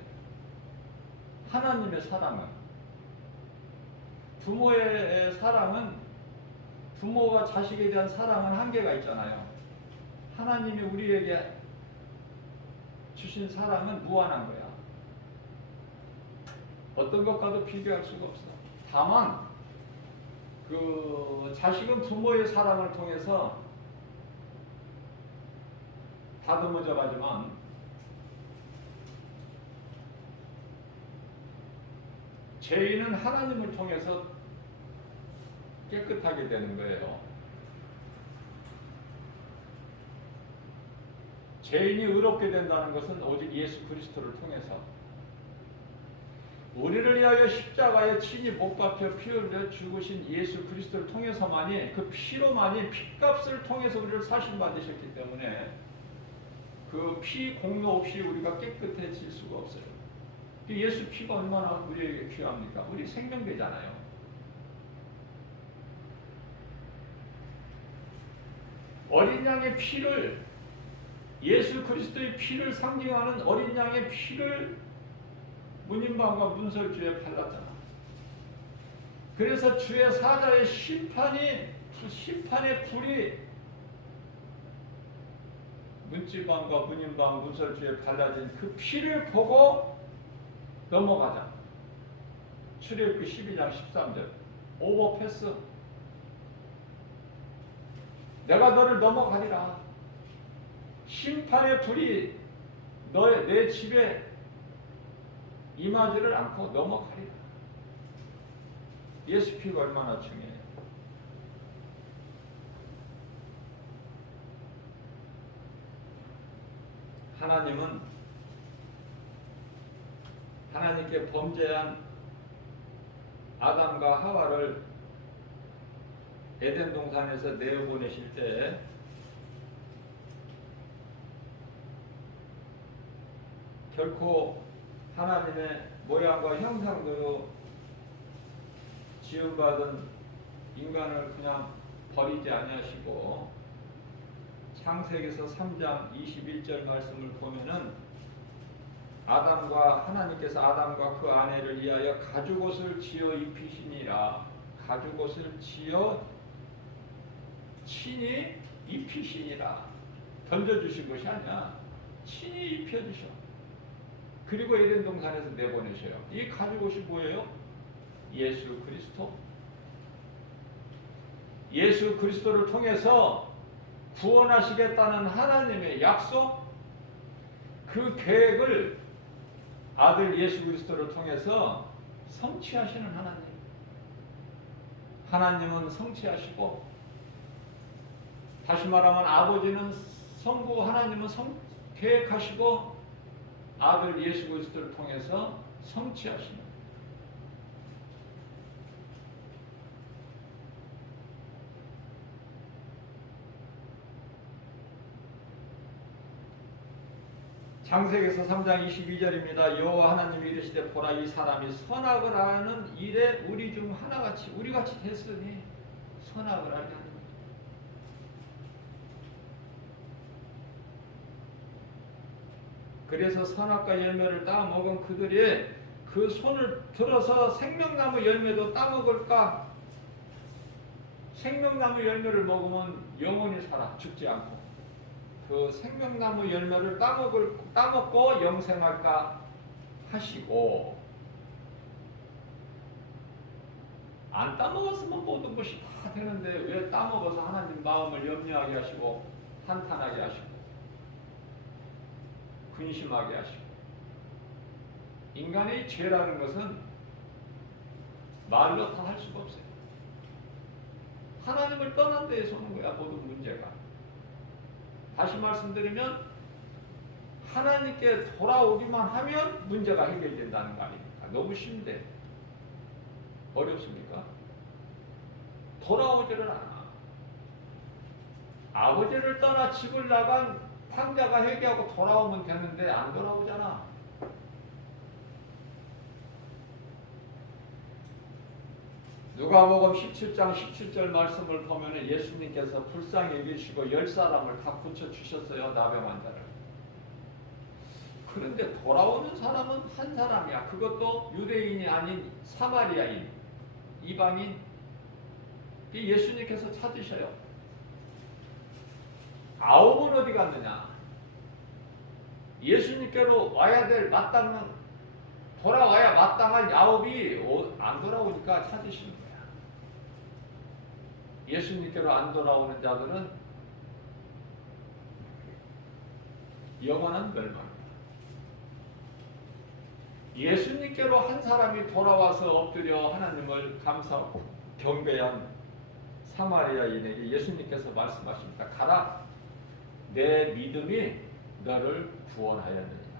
하나님의 사랑은, 부모의 사랑은, 부모와 자식에 대한 사랑은 한계가 있잖아요. 하나님이 우리에게 주신 사랑은 무한한 거야. 어떤 것과도 비교할 수가 없어. 다만 그 자식은 부모의 사랑을 통해서 다듬어져 가지만 죄인은 하나님을 통해서 깨끗하게 되는 거예요. 죄인이 의롭게 된다는 것은 오직 예수 그리스도를 통해서, 우리를 위하여 십자가에 친히 못 박혀 피 흘려 죽으신 예수 그리스도를 통해서만이, 그 피로만이, 피값을 통해서 우리를 사신받으셨기 때문에 그 피 공로 없이 우리가 깨끗해질 수가 없어요. 예수 피가 얼마나 우리에게 귀합니까? 우리 생명되잖아요. 어린 양의 피를, 예수 그리스도의 피를 상징하는 어린 양의 피를 문인방과 문설주에 발랐잖아. 그래서 주의 사자의 심판의 불이 문지방과 문인방, 문설주에 발라진 그 피를 보고 넘어가자. 출애굽기 12장 13절. 오버패스. 내가 너를 넘어가리라. 심판의 불이 내 집에 임하지를 않고 넘어가리라. 예수 피가 얼마나 중요해요. 하나님은 하나님께 범죄한 아담과 하와를 에덴 동산에서 내어보내실 때 결코 하나님의 모양과 형상대로 지음받은 인간을 그냥 버리지 아니하시고 창세기서 3장 21절 말씀을 보면은 하나님께서 아담과 그 아내를 위하여 가죽옷을 지어 입히시니라. 가죽옷을 지어 친히 입히시니라. 던져주신 것이 아니야. 친히 입혀주셔. 그리고 에덴 동산에서 내보내셔요. 이 가죽옷이 뭐예요? 예수 그리스도. 예수 그리스도를 통해서 구원하시겠다는 하나님의 약속, 그 계획을 아들 예수 그리스도를 통해서 성취하시는 하나님. 하나님은 성취하시고, 다시 말하면 아버지는 성부, 하나님은 계획하시고 아들 예수 그리스도를 통해서 성취하시는. 창세기서 3장 22절입니다. 여호와 하나님이 이르시되 보라 이 사람이 선악을 아는 일에 우리 중 하나같이 우리같이 됐으니 선악을 알게 하는 거죠. 그래서 선악과 열매를 따먹은 그들이 그 손을 들어서 생명나무 열매도 따먹을까? 생명나무 열매를 먹으면 영원히 살아, 죽지 않고. 그 생명나무 열매를 따먹고 영생할까 하시고, 안 따먹었으면 모든 것이 다 되는데 왜 따먹어서 하나님 마음을 염려하게 하시고 한탄하게 하시고 근심하게 하시고. 인간의 죄라는 것은 말로 다 할 수가 없어요. 하나님을 떠난 데에서 오는 거야, 모든 문제가. 다시 말씀드리면 하나님께 돌아오기만 하면 문제가 해결된다는 거 아닙니까? 너무 쉬운데 어렵습니까? 돌아오지를 않아. 아버지를 떠나 집을 나간 탕자가 회개하고 돌아오면 되는데 안 돌아오잖아. 누가복음 17장 17절 말씀을 보면 예수님께서 불쌍히 여기시고 10사람을 다 고쳐주셨어요. 나병 환자를. 그런데 돌아오는 사람은 한 사람이야. 그것도 유대인이 아닌 사마리아인, 이방인. 예수님께서 찾으셔요. 9은 어디 갔느냐? 예수님께로 와야 될 마땅한, 돌아와야 마땅한 9이 안 돌아오니까 찾으시는 거야. 예수님께로 안 돌아오는 자들은 영원한 멸망. 예수님께로 한 사람이 돌아와서 엎드려 하나님을 감사하고 경배한 사마리아인에게 예수님께서 말씀하십니다. 가라, 내 믿음이 너를 구원하였느니라.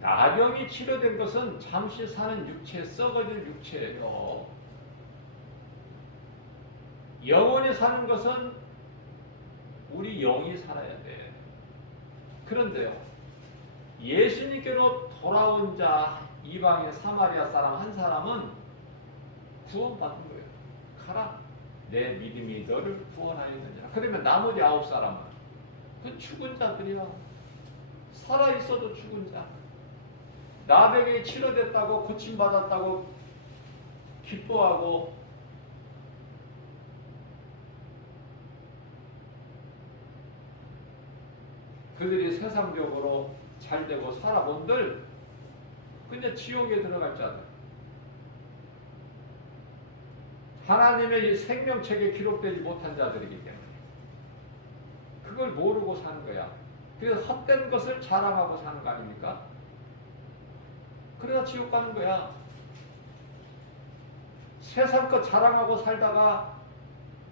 나병이 치료된 것은 잠시 사는 육체, 썩어질 육체예요. 영원히 사는 것은 우리 영이 살아야 돼. 그런데요, 예수님께로 돌아온 자, 이방인 사마리아 사람 한 사람은 구원받은 거예요. 가라, 내 믿음이 너를 구원하였느니라. 그러면 나머지 9사람은 그 죽은 자들이야. 살아있어도 죽은 자. 나병이 치료됐다고 고침받았다고 기뻐하고 그들이 세상적으로 잘되고 살아본들, 근데 지옥에 들어갈 자들, 하나님의 생명책에 기록되지 못한 자들이기 때문에 그걸 모르고 사는 거야. 그래서 헛된 것을 자랑하고 사는 거 아닙니까? 그래서 지옥 가는 거야. 세상 것 자랑하고 살다가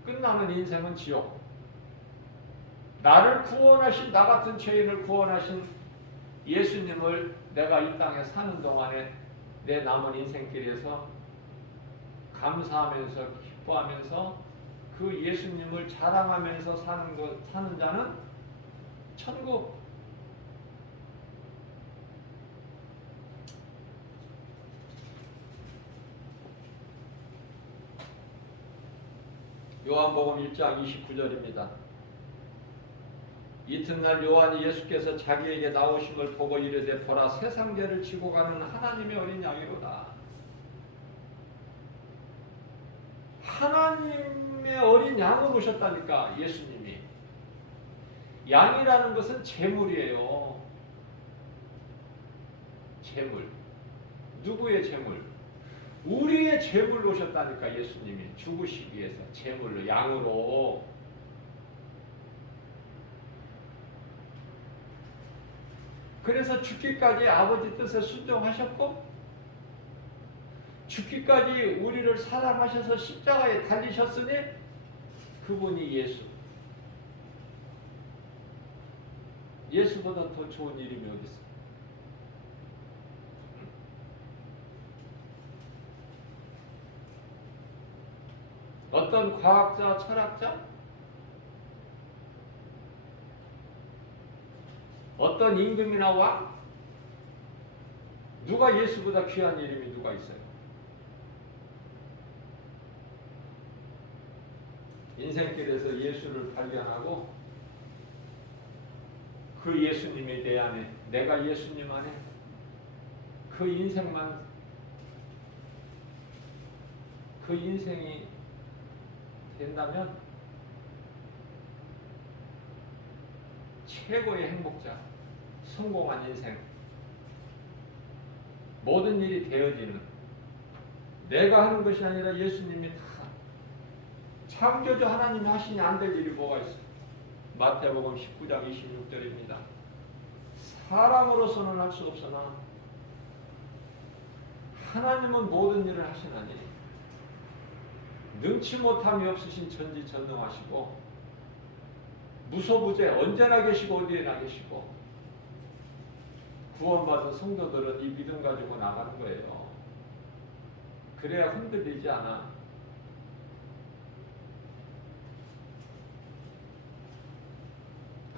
끝나는 인생은 지옥. 나를 구원하신, 나 같은 죄인을 구원하신 예수님을 내가 이 땅에 사는 동안에 내 남은 인생길에서 감사하면서 기뻐하면서 그 예수님을 자랑하면서 사는 자는 천국. 요한복음 1장 29절입니다. 이튿날 요한이 예수께서 자기에게 나오심을 보고 이르되 보라 세상 죄를 지고 가는 하나님의 어린 양이로다. 하나님의 어린 양으로 오셨다니까 예수님이. 양이라는 것은 재물이에요. 재물. 누구의 재물? 우리의 재물로 오셨다니까 예수님이. 죽으시기 위해서 재물로, 양으로. 그래서 죽기까지 아버지 뜻에 순종하셨고 죽기까지 우리를 사랑하셔서 십자가에 달리셨으니 그분이 예수. 예수보다 더 좋은 이름이 어디 있어? 어떤 과학자, 철학자, 어떤 임금이나 왕, 누가 예수보다 귀한 이름이 누가 있어요? 인생길에서 예수를 발견하고 그 예수님에 대한 내가 예수님 안에 그 인생만, 그 인생이 된다면 최고의 행복자, 성공한 인생, 모든 일이 되어지는, 내가 하는 것이 아니라 예수님이 다 창조주 하나님이 하시니 안 될 일이 뭐가 있어요? 마태복음 19장 26절입니다. 사람으로서는 할 수 없으나 하나님은 모든 일을 하시나니 능치 못함이 없으신 전지전능하시고 무소부재 언제나 계시고 어디에나 계시고 구원받은 성도들은 이 믿음 가지고 나가는 거예요. 그래야 흔들리지 않아.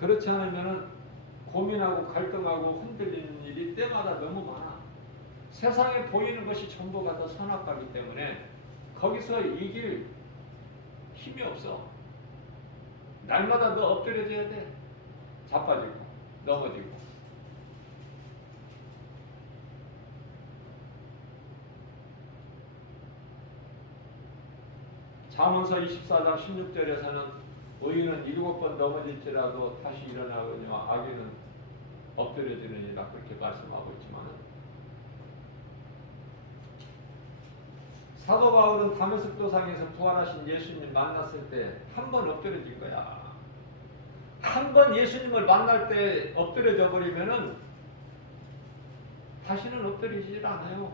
그렇지 않으면 고민하고 갈등하고 흔들리는 일이 때마다 너무 많아. 세상에 보이는 것이 전부가 다 선악과이기 때문에 거기서 이길 힘이 없어. 날마다 너 엎드려져야 돼. 자빠지고 넘어지고. 잠언서 24장 16절에서는 의인은 7번 넘어질지라도 다시 일어나거니와 악인은 엎드려지느니라 그렇게 말씀하고 있지만 사도 바울은 다메섹 도상에서 부활하신 예수님 만났을 때 한 번 엎드려진 거야. 한 번 예수님을 만날 때 엎드려져 버리면은 다시는 엎드리질 않아요.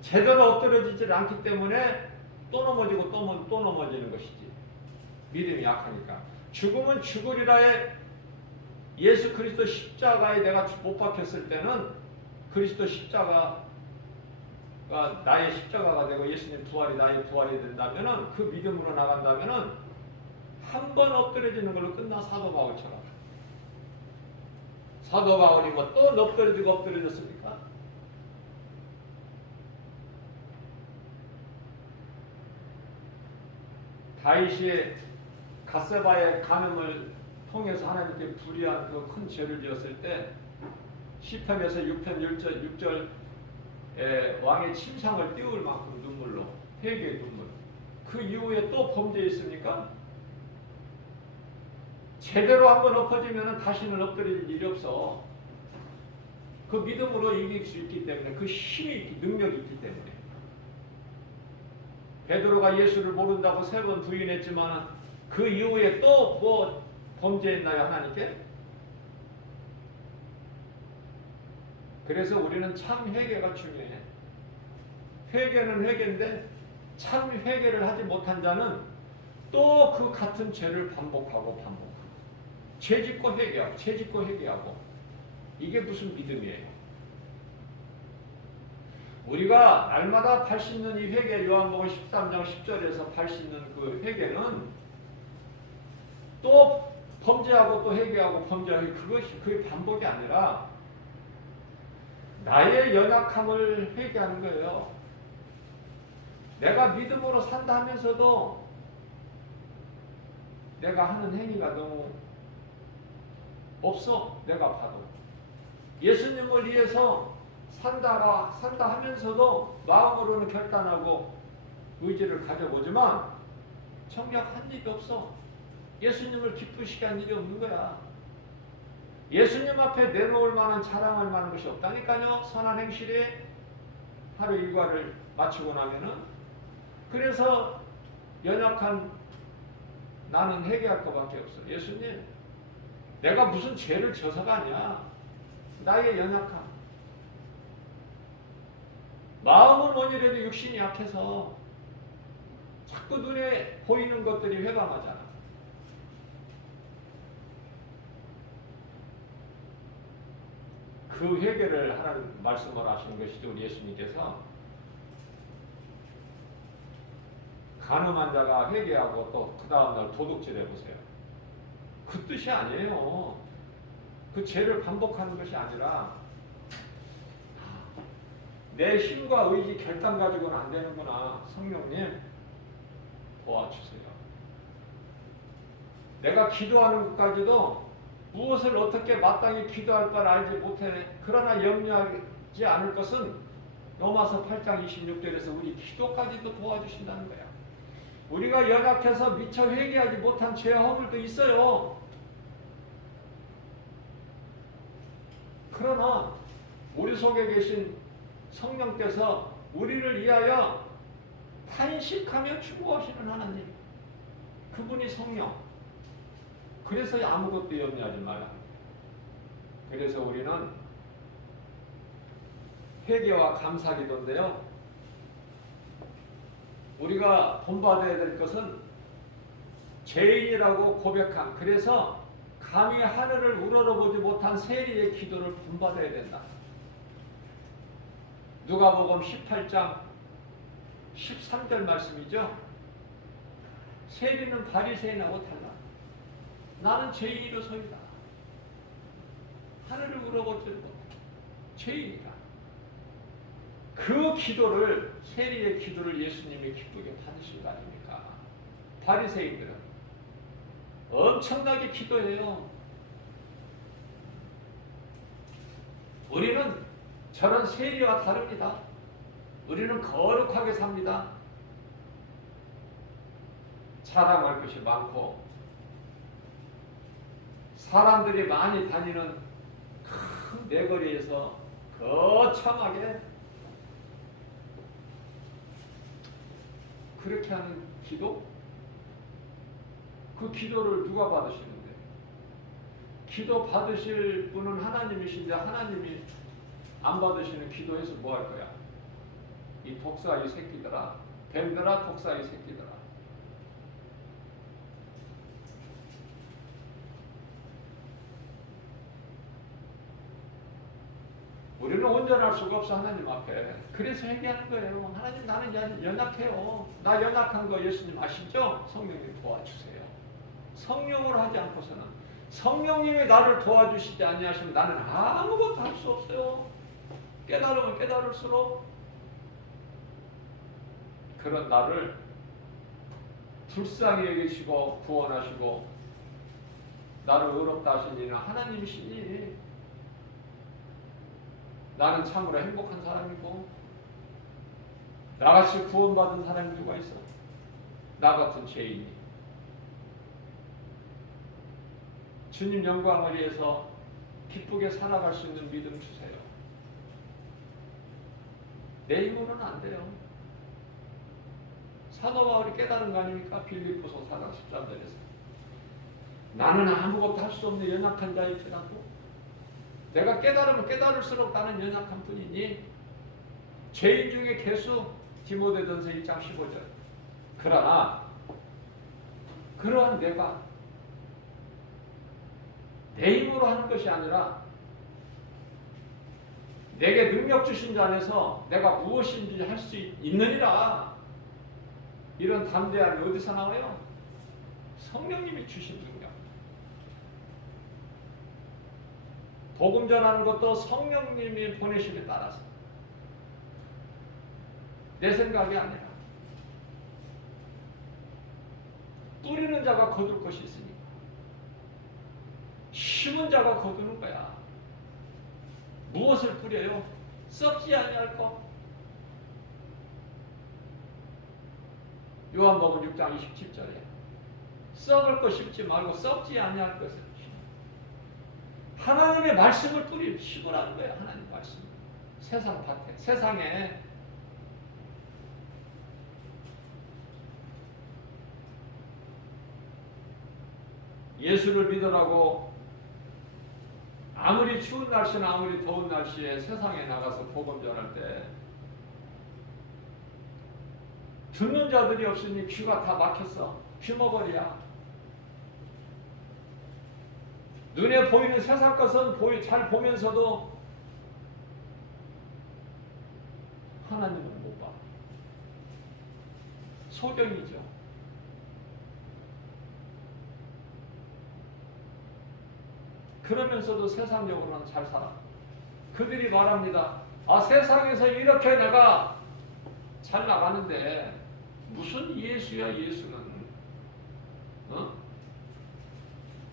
제대로 엎드려지질 않기 때문에 또 넘어지고 또 넘어지는 것이지. 믿음이 약하니까. 죽으면 죽으리라에 예수 그리스도 십자가에 내가 못 박혔을 때는 그리스도 십자가가 나의 십자가가 되고 예수님 부활이 나의 부활이 된다면은 그 믿음으로 나간다면은 한 번 엎드려지는 걸로 끝나. 사도 바울처럼. 사도 바울이 뭐 또 엎드려지고 엎드려졌습니까? 다윗이 갓세바의 간음을 통해서 하나님께 불의한 그 큰 죄를 지었을 때 시편에서 6편 6절 왕의 침상을 띄울 만큼 눈물로, 회개의 눈물. 그 이후에 또 범죄했습니까? 제대로 한번 엎어지면 다시는 엎드릴 일이 없어. 그 믿음으로 이길 수 있기 때문에, 그 힘이 있기, 능력이 있기 때문에. 베드로가 예수를 모른다고 3번 부인했지만 그 이후에 또 뭐 범죄했나요 하나님께? 그래서 우리는 참 회개가 중요해. 회개는 회개인데 참 회개를 하지 못한 자는 또 그 같은 죄를 반복하고 죄 짓고 회개하고 죄 짓고 회개하고 이게 무슨 믿음이에요? 우리가 날마다 발 씻는 이 회개 요한복음 13장 10절에서 발 씻는 그 회개는 또 범죄하고 또 회개하고 범죄하고 그것이 그의 반복이 아니라 나의 연약함을 회개하는 거예요. 내가 믿음으로 산다 하면서도 내가 하는 행위가 너무 없어. 내가 봐도 예수님을 위해서 산다 하면서도 마음으로는 결단하고 의지를 가져보지만 정작 한 일이 없어. 예수님을 기쁘시게 한 일이 없는 거야. 예수님 앞에 내놓을 만한 자랑할 만한 것이 없다니까요. 선한 행실이 하루 일과를 마치고 나면은. 그래서 연약한 나는 회개할 것밖에 없어. 예수님, 내가 무슨 죄를 져서가 아니야. 나의 연약함. 마음은 원이라도 육신이 약해서 자꾸 눈에 보이는 것들이 회방하잖아. 그 회개를 하는 말씀을 하시는 것이죠. 우리 예수님께서 가늠한 자가 회개하고 또 그 다음날 도둑질 해보세요. 그 뜻이 아니에요. 그 죄를 반복하는 것이 아니라 내 힘과 의지 결단 가지고는 안 되는구나. 성령님 도와주세요. 내가 기도하는 것까지도 무엇을 어떻게 마땅히 기도할 걸 알지 못해. 그러나 염려하지 않을 것은 로마서 8장 26절에서 우리 기도까지도 도와주신다는 거야. 우리가 연약해서 미처 회개하지 못한 죄 허물도 있어요. 그러나 우리 속에 계신 성령께서 우리를 위하여 탄식하며 추구하시는 하나님, 그분이 성령. 그래서 아무것도 염려하지 말라. 그래서 우리는 회개와 감사기도인데요. 우리가 본받아야 될 것은 죄인이라고 고백한, 그래서 감히 하늘을 우러러보지 못한 세리의 기도를 본받아야 된다. 누가복음 18장 13절 말씀이죠. 세리는 바리새인하고 달라. 나는 죄인이로소이다. 하늘을 우러보지 못한 죄인이다. 그 기도를, 세리의 기도를 예수님이 기쁘게 받으신 거 아닙니까? 바리새인들은 엄청나게 기도해요. 우리는 저런 세리와 다릅니다. 우리는 거룩하게 삽니다. 자랑할 것이 많고 사람들이 많이 다니는 큰 내거리에서 거창하게 그렇게 하는 기도? 그 기도를 누가 받으시는데? 기도 받으실 분은 하나님이신데 하나님이 안 받으시는 기도에서 뭐 할 거야? 이 독사의 새끼들아, 뱀들아, 독사의 새끼들아. 우리는 온전할 수가 없어, 하나님 앞에. 그래서 회개하는 거예요. 하나님, 나는 연약해요. 나 연약한 거 예수님 아시죠? 성령님 도와주세요. 성령으로 하지 않고서는, 성령님이 나를 도와주시지 아니하시면 나는 아무것도 할 수 없어요. 깨달으면 깨달을수록 그런 나를 불쌍히 여기시고 구원하시고 나를 의롭다 하신 이는 하나님이시니 나는 참으로 행복한 사람이고 나같이 구원받은 사람이 누가 있어? 나 같은 죄인이. 주님 영광을 위해서 기쁘게 살아갈 수 있는 믿음 주세요. 내 힘으로는 안 돼요. 사도 바울이 깨달은 거 아닙니까? 빌립보서 4장 13절에서 나는 아무것도 할 수 없는 연약한 자일지라도 내가 깨달으면 깨달을수록 나는 연약한 뿐이니 죄인 중에 개수 디모데전서 1장 15절. 그러나 그러한 내가 내 힘으로 하는 것이 아니라 내게 능력 주신 자 안에서 내가 무엇인지 할 수 있느니라. 이런 담대함이 어디서 나와요? 성령님이 주신 능력. 복음 전하는 것도 성령님이 보내심에 따라서 내 생각이 아니라 뿌리는 자가 거둘 것이 있으니까 심은 자가 거두는 거야. 무엇을 뿌려요? 썩지 아니할 것. 요한복음 6장 27절에 썩을 것 심지 말고 썩지 아니할 것을 심어. 하나님의 말씀을 심으라는 거예요. 하나님 말씀. 세상 밭에, 세상에 예수를 믿으라고 아무리 추운 날씨나 아무리 더운 날씨에 세상에 나가서 복음 전할 때 듣는 자들이 없으니 귀가 다 막혔어. 귀머거리야. 눈에 보이는 세상 것은 잘 보면서도 하나님을 못 봐. 소경이죠. 그러면서도 세상적으로는 잘 살아. 그들이 말합니다. 아, 세상에서 이렇게 내가 잘 나가는데 무슨 예수야, 예수는. 어?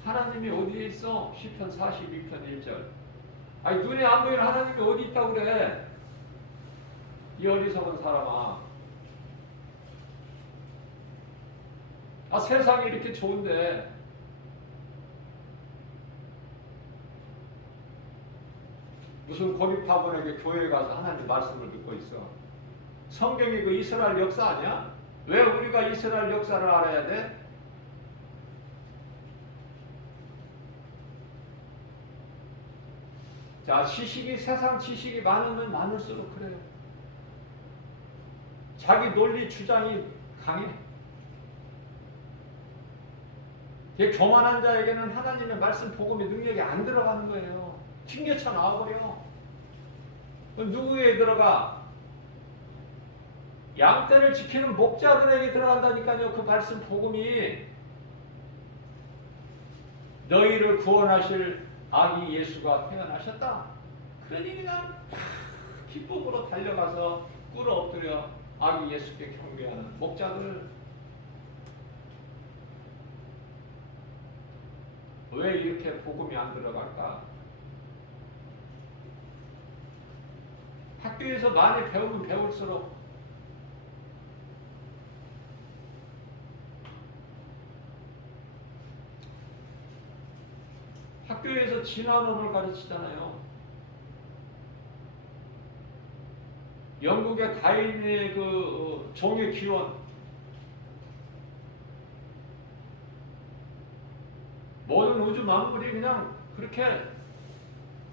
하나님이 어디에 있어? 시편 42편 1절. 아니, 눈에 안 보이는 하나님이 어디 있다고 그래? 이 어리석은 사람아. 아, 세상이 이렇게 좋은데 무슨 고립파분에게 교회에 가서 하나님 말씀을 듣고 있어. 성경이 그 이스라엘 역사 아니야? 왜 우리가 이스라엘 역사를 알아야 돼? 자, 세상 지식이 많으면 많을수록 그래요. 자기 논리 주장이 강해. 교만한 자에게는 하나님의 말씀 복음의 능력이 안 들어가는 거예요. 튕겨쳐 나와버려. 그럼 누구에게 들어가? 양떼를 지키는 목자들에게 들어간다니까요. 그 말씀 복음이 너희를 구원하실 아기 예수가 태어나셨다. 그러니 그냥 기쁨으로 달려가서 꿇어 엎드려 아기 예수께 경배하는 목자들. 왜 이렇게 복음이 안 들어갈까? 학교에서 많이 배우면 배울수록 학교에서 진화론을 가르치잖아요. 영국의 다윈의 그 종의 기원, 모든 우주 만물이 그냥 그렇게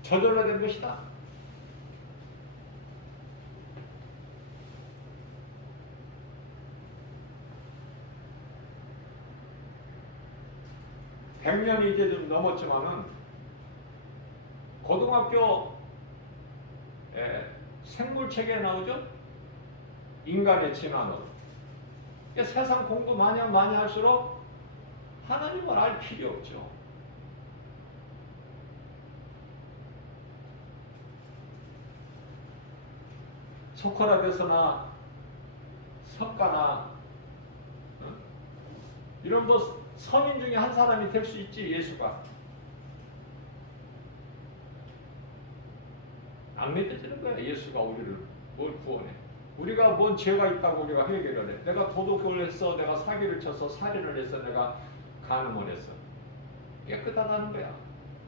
저절로 된 것이다. (100년이) 이제 좀 넘었지만은 고등학교 생물책에 나오죠? 인간의 진화론. 세상 공부 많이 할수록 하나님을 알 필요 없죠. 소크라테스나 석가나 이런 선인 중에 한 사람이 될 수 있지. 예수가 안 믿어지는 거야. 예수가 우리를 뭘 구원해. 우리가 뭔 죄가 있다고 우리가 해결을 해. 내가 도둑을 했어, 내가 사기를 쳤어, 살인을 했어, 내가 간음을 했어. 깨끗하다는 거야.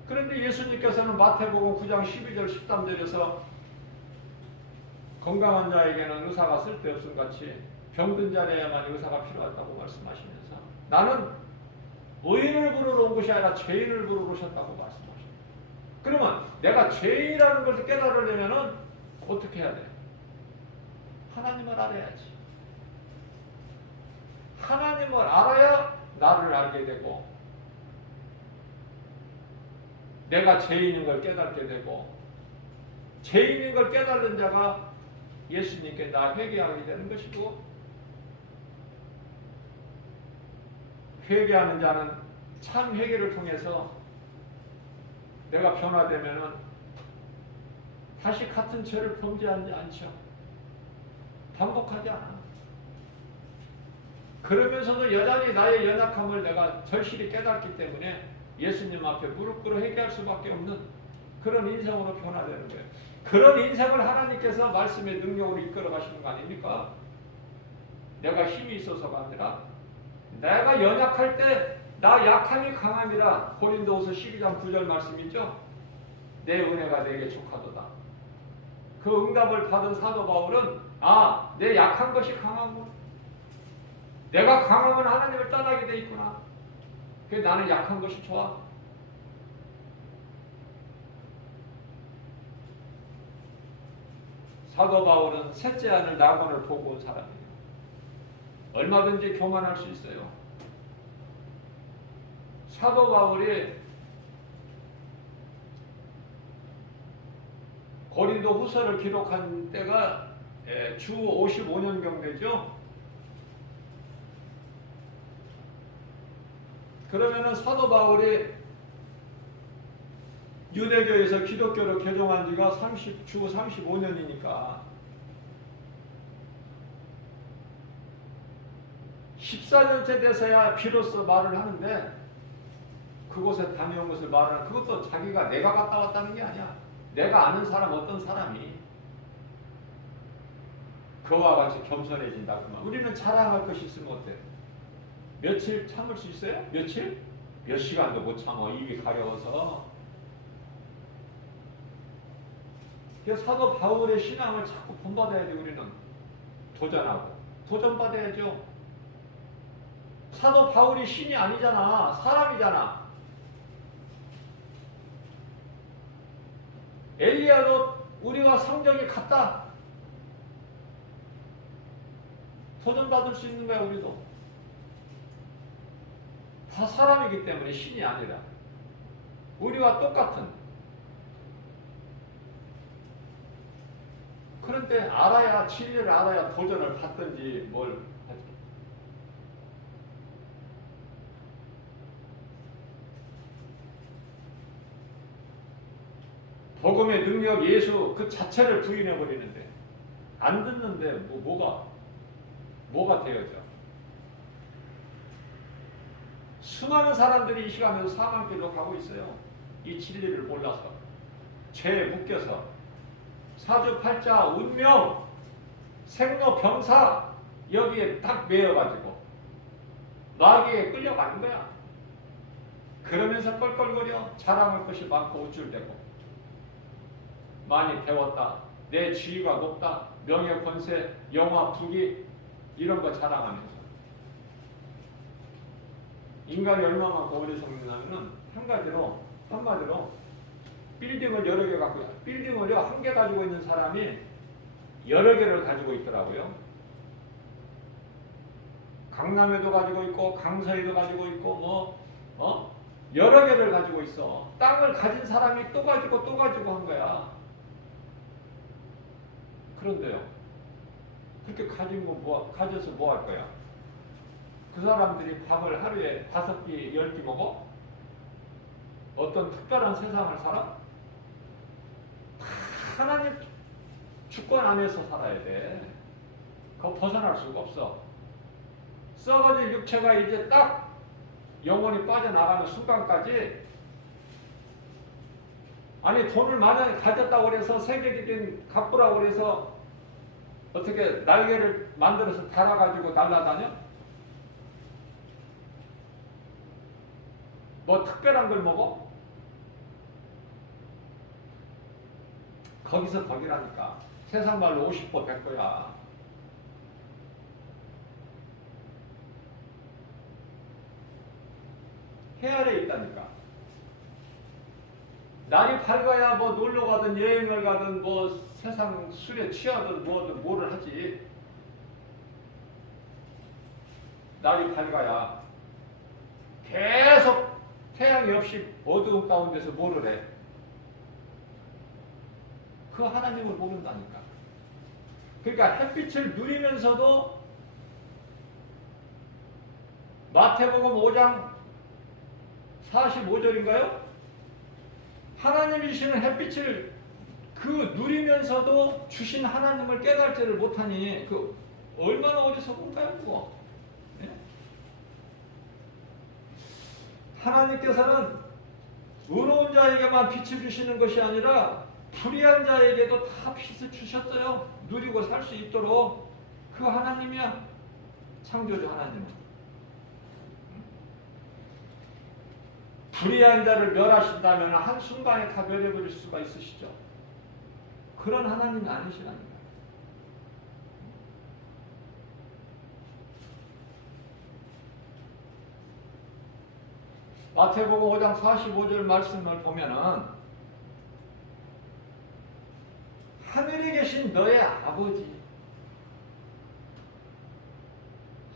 그런데 예수님께서는 마태복음 9장 12절 13절에서 건강한 자에게는 의사가 쓸데없음 같이 병든 자에게만 의사가 필요하다고 말씀하시면서 나는 의인을 부르러 온 것이 아니라 죄인을 부르러 오셨다고 말씀하십니다. 그러면 내가 죄인이라는 것을 깨달으려면은 어떻게 해야 돼? 하나님을 알아야지. 하나님을 알아야 나를 알게 되고 내가 죄인인 걸 깨닫게 되고 죄인인 걸 깨달은 자가 예수님께 나 회개하게 되는 것이고 회개하는 자는 참 회개를 통해서 내가 변화되면은 다시 같은 죄를 범죄하지 않죠. 반복하지 않아. 그러면서도 여전히 나의 연약함을 내가 절실히 깨닫기 때문에 예수님 앞에 무릎 꿇어 회개할 수밖에 없는 그런 인생으로 변화되는 거예요. 그런 인생을 하나님께서 말씀의 능력으로 이끌어 가시는 거 아닙니까? 내가 힘이 있어서가 아니라 내가 연약할 때 나 약함이 강함이라 고린도후서 12장 9절 말씀이죠. 내 은혜가 내게 족하도다. 그 응답을 받은 사도 바울은 내 약한 것이 강하고 내가 강하면 하나님을 떠나게 돼 있구나. 그래서 나는 약한 것이 좋아. 사도 바울은 셋째 아들 나곤을 보고 온 사람이에요. 얼마든지 교만할 수 있어요. 사도 바울이 고린도 후서를 기록한 때가 주 55년경 되죠. 그러면은 사도 바울이 유대교에서 기독교로 개종한 지가 주 35년이니까 14년째 돼서야 비로소 말을 하는데 그곳에 다녀온 것을 말하는 그것도 자기가 내가 갔다 왔다는 게 아니야. 내가 아는 사람 어떤 사람이 그와 같이 겸손해진다. 그만. 우리는 자랑할 것이 있으면 어때? 며칠 참을 수 있어요? 며칠? 몇 시간도 못 참아. 입이 가려워서. 그래서 사도 바울의 신앙을 자꾸 본받아야지. 우리는 도전하고 도전받아야죠. 사도 바울이 신이 아니잖아. 사람이잖아. 엘리야도 우리와 성격이 같다. 도전받을 수 있는 거야. 우리도 다 사람이기 때문에 신이 아니라 우리와 똑같은. 그런데 알아야 진리를 알아야 도전을 받든지 뭘 하지. 복음의 능력 예수 그 자체를 부인해 버리는데 안 듣는데 뭐가 되어져? 수많은 사람들이 이 시간에도 사망길로 가고 있어요. 이 진리를 몰라서 죄에 묶여서 사주팔자 운명 생로병사 여기에 딱 매여가지고 마귀에 끌려가는 거야. 그러면서 껄껄거려 자랑할 것이 많고 우쭐대고 많이 배웠다. 내 지위가 높다. 명예, 권세, 영화, 부귀 이런 거 자랑하면서 인간이 얼마만큼 어리석냐면은 한마디로 빌딩을 여러 개 갖고 빌딩을 한 개 가지고 있는 사람이 여러 개를 가지고 있더라고요. 강남에도 가지고 있고 강서에도 가지고 있고 여러 개를 가지고 있어. 땅을 가진 사람이 또 가지고 한 거야. 그런데요, 그렇게 가져서 뭐 할 거야? 그 사람들이 밥을 하루에 5끼, 10끼 먹어? 어떤 특별한 세상을 살아? 하나님 주권 안에서 살아야 돼. 그거 벗어날 수가 없어. 썩어질 육체가 이제 딱 영혼이 빠져나가는 순간까지 아니 돈을 많이 가졌다고 그래서 세계적인 갑부라고 그래서 어떻게 날개를 만들어서 달아가지고 날아다녀? 뭐 특별한 걸 먹어? 거기서 거기라니까. 세상 말로 50% 100%야. 해 아래 있다니까. 날이 밝아야 뭐 놀러 가든 여행을 가든 뭐 세상 술에 취하든 뭐든 뭐를 하지. 날이 밝아야 계속 태양이 없이 어두운 가운데서 뭐를 해? 그 하나님을 모른다니까. 그러니까 햇빛을 누리면서도 마태복음 5장 45절인가요? 하나님이 주시는 햇빛을 그 누리면서도 주신 하나님을 깨달지를 못하니 그 얼마나 어리석은가요, 그거? 예? 하나님께서는 의로운 자에게만 빛을 주시는 것이 아니라 불의한 자에게도 다 빛을 주셨어요. 누리고 살 수 있도록. 그 하나님이야. 창조주 하나님은. 불의한 자를 멸하신다면 한순간에 다 멸해버릴 수가 있으시죠. 그런 하나님이 아니시라니까. 마태복음 5장 45절 말씀을 보면은 하늘에 계신 너의 아버지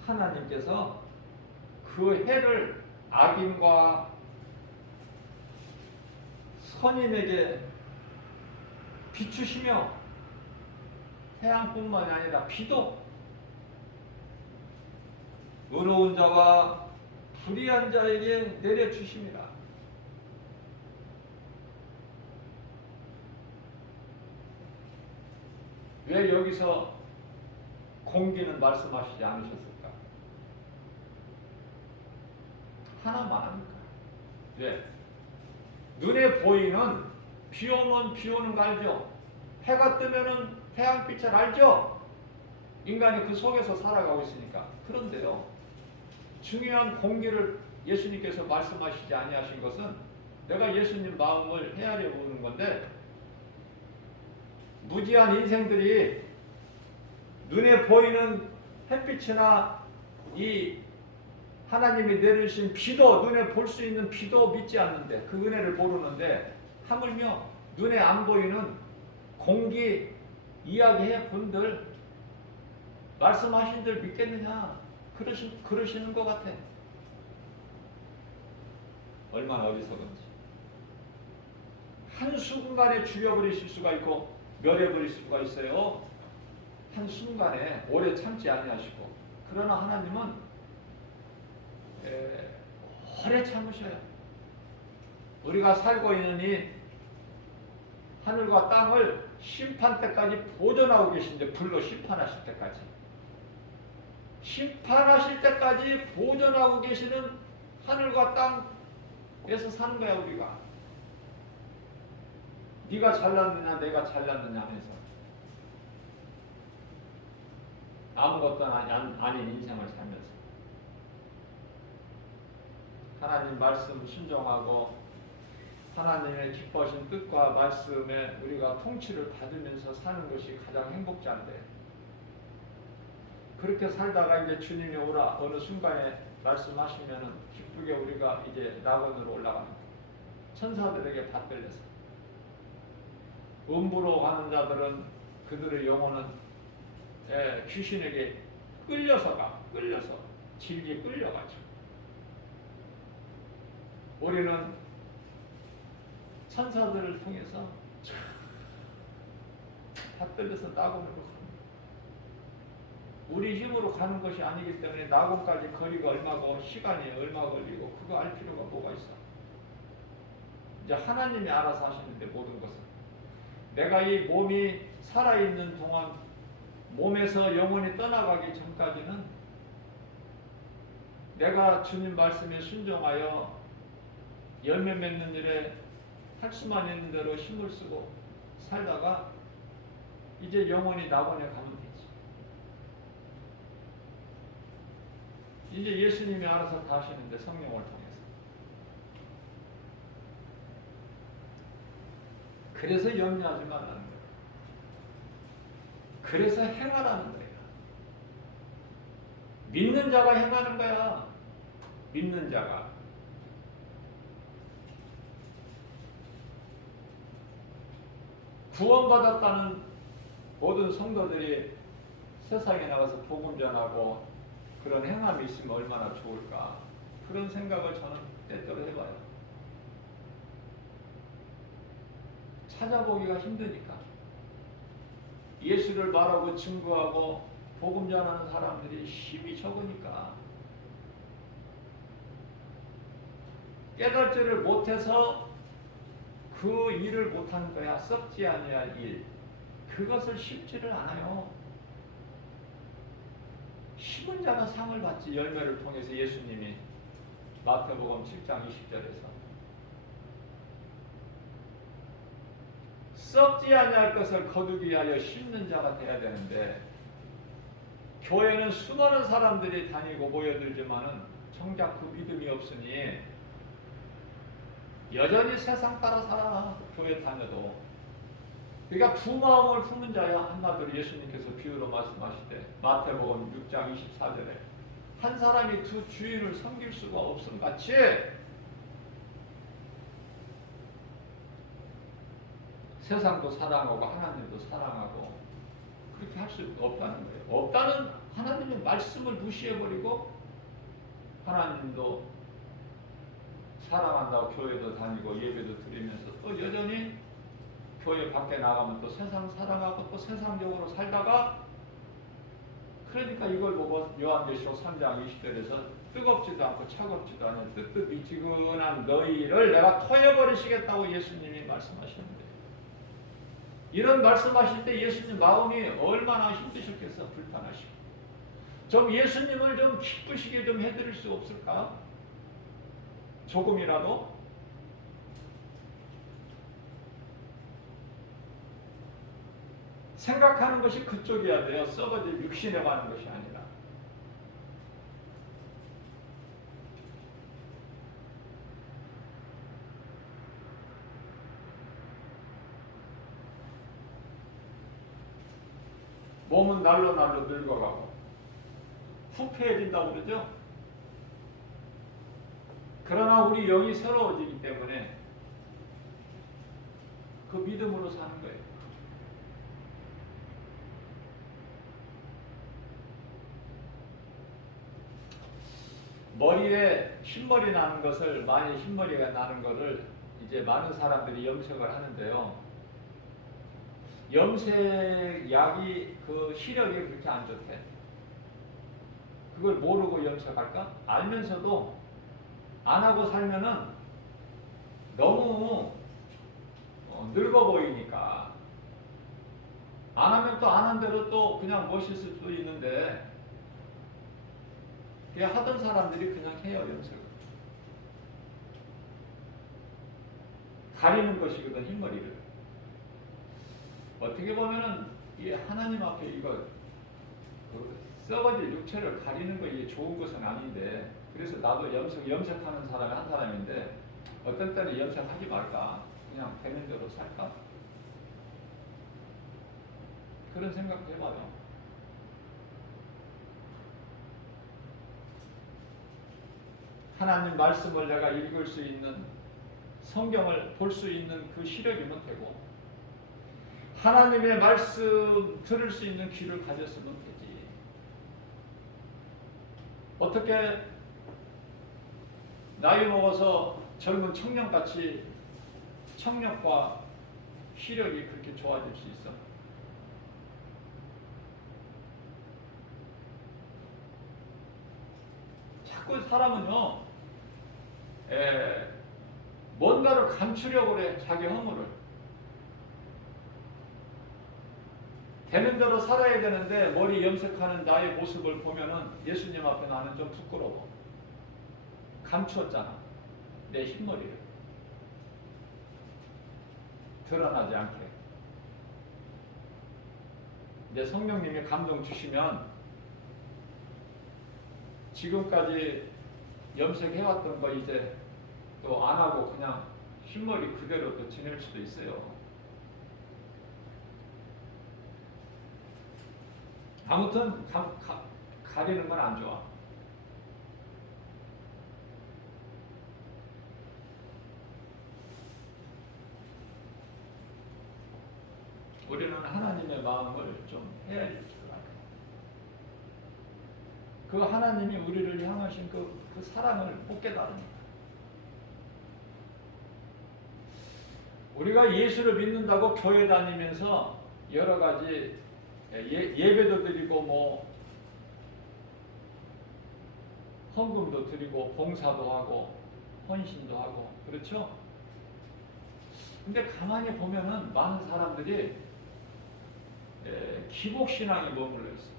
하나님께서 그 해를 악인과 선인에게 비추시며 태양뿐만 아니라 비도 의로운 자와 불의한 자에게 내려주십니다. 왜 여기서 공기는 말씀하시지 않으셨을까? 하나만 합니까? 왜? 눈에 보이는 비 오면 비 오는 거 알죠? 해가 뜨면은 태양빛을 알죠? 인간이 그 속에서 살아가고 있으니까. 그런데요, 중요한 공기를 예수님께서 말씀하시지 아니하신 것은 내가 예수님 마음을 헤아려 보는 건데, 무지한 인생들이 눈에 보이는 햇빛이나 이 하나님이 내리신 비도, 눈에 볼 수 있는 비도 믿지 않는데, 그 은혜를 모르는데 하물며 눈에 안 보이는 공기 이야기해 본들 말씀하신 들 믿겠느냐? 그러시는 것 같아. 얼마나 어리석은지. 한순간에 죽여버리실 수가 있고 멸해버릴 수가 있어요. 한순간에 오래 참지 아니하시고. 그러나 하나님은 오래 참으셔요. 우리가 살고 있는 이 하늘과 땅을 심판 때까지 보존하고 계신데, 불로 심판하실 때까지. 심판하실 때까지 보존하고 계시는 하늘과 땅에서 사는 거야, 우리가. 네가 잘났느냐 내가 잘났느냐 하면서 아무것도 아닌 인생을 살면서 하나님 말씀 순종하고 하나님의 기뻐하신 뜻과 말씀에 우리가 통치를 받으면서 사는 것이 가장 행복지 않대. 그렇게 살다가 이제 주님이 오라 어느 순간에 말씀하시면은 기쁘게 우리가 이제 낙원으로 올라갑니다. 천사들에게 받들려서. 음부로 가는 자들은 그들의 영혼은 귀신에게 끌려서 질기 끌려가죠. 우리는 천사들을 통해서 받들려서 낙원으로 갑니다. 우리 힘으로 가는 것이 아니기 때문에 낙원까지 거리가 얼마고 시간이 얼마 걸리고 그거 알 필요가 뭐가 있어. 이제 하나님이 알아서 하시는데, 모든 것은 내가 이 몸이 살아있는 동안 몸에서 영혼이 떠나가기 전까지는 내가 주님 말씀에 순종하여 열매 맺는 일에 할 수만 있는 대로 힘을 쓰고 살다가 이제 영혼이 낙원에 가면 되지. 이제 예수님이 알아서 다 하시는데, 성령을 통해서. 그래서 염려하지 말라는 거예요. 그래서 행하라는 거예요. 믿는 자가 행하는 거야. 믿는 자가. 구원받았다는 모든 성도들이 세상에 나가서 복음 전하고 그런 행함이 있으면 얼마나 좋을까. 그런 생각을 저는 때때로 해봐요. 찾아보기가 힘드니까. 예수를 말하고 증거하고 복음 전하는 사람들이 힘이 적으니까. 깨달지를 못해서 그 일을 못하는 거야. 썩지 아니할 일. 그것을 쉽지를 않아요. 심은 자가 상을 받지. 열매를 통해서 예수님이 마태복음 7장 20절에서 썩지 아니할 것을 거두기 위하여 심는 자가 돼야 되는데, 교회는 수많은 사람들이 다니고 모여들지만은 정작 그 믿음이 없으니 여전히 세상 따라 살아. 교회 다녀도. 그러니까 두 마음을 품는 자야. 한마디로 예수님께서 비유로 말씀하실 때 마태복음 6장 24절에 한 사람이 두 주인을 섬길 수가 없음 같이 세상도 사랑하고 하나님도 사랑하고 그렇게 할 수 없다는 거예요. 없다는, 하나님의 말씀을 무시해버리고 하나님도 사랑한다고 교회도 다니고 예배도 드리면서 또 여전히 교회 밖에 나가면 또 세상 사랑하고 또 세상적으로 살다가, 그러니까 이걸 보고 요한계시록 3장 20절에서 뜨겁지도 않고 차갑지도 않은 뜨뜻미지근한 너희를 내가 토해버리시겠다고 예수님이 말씀하셨는데, 이런 말씀하실 때 예수님 마음이 얼마나 힘드셨겠어. 불편하시고. 좀 예수님을 좀 기쁘시게 좀 해드릴 수 없을까? 조금이라도. 생각하는 것이 그쪽이어야 돼요. 썩어질 육신에 가는 것이 아니라. 몸은 날로 날로 늙어가고 후패해진다고 그러죠. 그러나 우리 영이 새로워지기 때문에 그 믿음으로 사는 거예요. 머리에 흰머리 나는 것을, 많이 흰머리가 나는 것을 이제 많은 사람들이 염색을 하는데요. 염색약이 그 시력이 그렇게 안 좋대. 그걸 모르고 염색할까? 알면서도 안 하고 살면은 너무 늙어 보이니까 안 하면 또 안 한 대로 또 그냥 멋있을 수도 있는데, 그냥 하던 사람들이 그냥 해요. 염색을 가리는 것이거든, 흰머리를. 어떻게 보면은 이 하나님 앞에 이거 그 썩어질 육체를 가리는 거 이게 좋은 것은 아닌데, 그래서 나도 염색하는 사람이 한 사람인데 어떤 때는 염색하지 말까, 그냥 되는 대로 살까, 그런 생각도 해봐요. 하나님 말씀을 내가 읽을 수 있는, 성경을 볼 수 있는 그 시력이면 되고, 하나님의 말씀 들을 수 있는 귀를 가졌으면 되지. 어떻게 나이 먹어서 젊은 청년같이 청력과 시력이 그렇게 좋아질 수 있어? 자꾸 사람은요, 뭔가를 감추려고 그래. 자기 허물을. 되는 대로 살아야 되는데 머리 염색하는 나의 모습을 보면은 예수님 앞에 나는 좀 부끄러워. 감추었잖아, 내 흰머리를. 드러나지 않게. 이제 성령님이 감동 주시면 지금까지 염색해왔던 거 이제 또 안 하고 그냥 흰머리 그대로 또 지낼 수도 있어요. 아무튼 가리는 건 안 좋아. 우리는 하나님의 마음을 좀 헤아릴 줄 알아요. 그 하나님이 우리를 향하신 그 사랑을 못 깨달습니다. 우리가 예수를 믿는다고 교회 다니면서 여러 가지 예배도 드리고 뭐 헌금도 드리고 봉사도 하고 헌신도 하고 그렇죠? 근데 가만히 보면은 많은 사람들이 기복신앙에 머물러 있어요.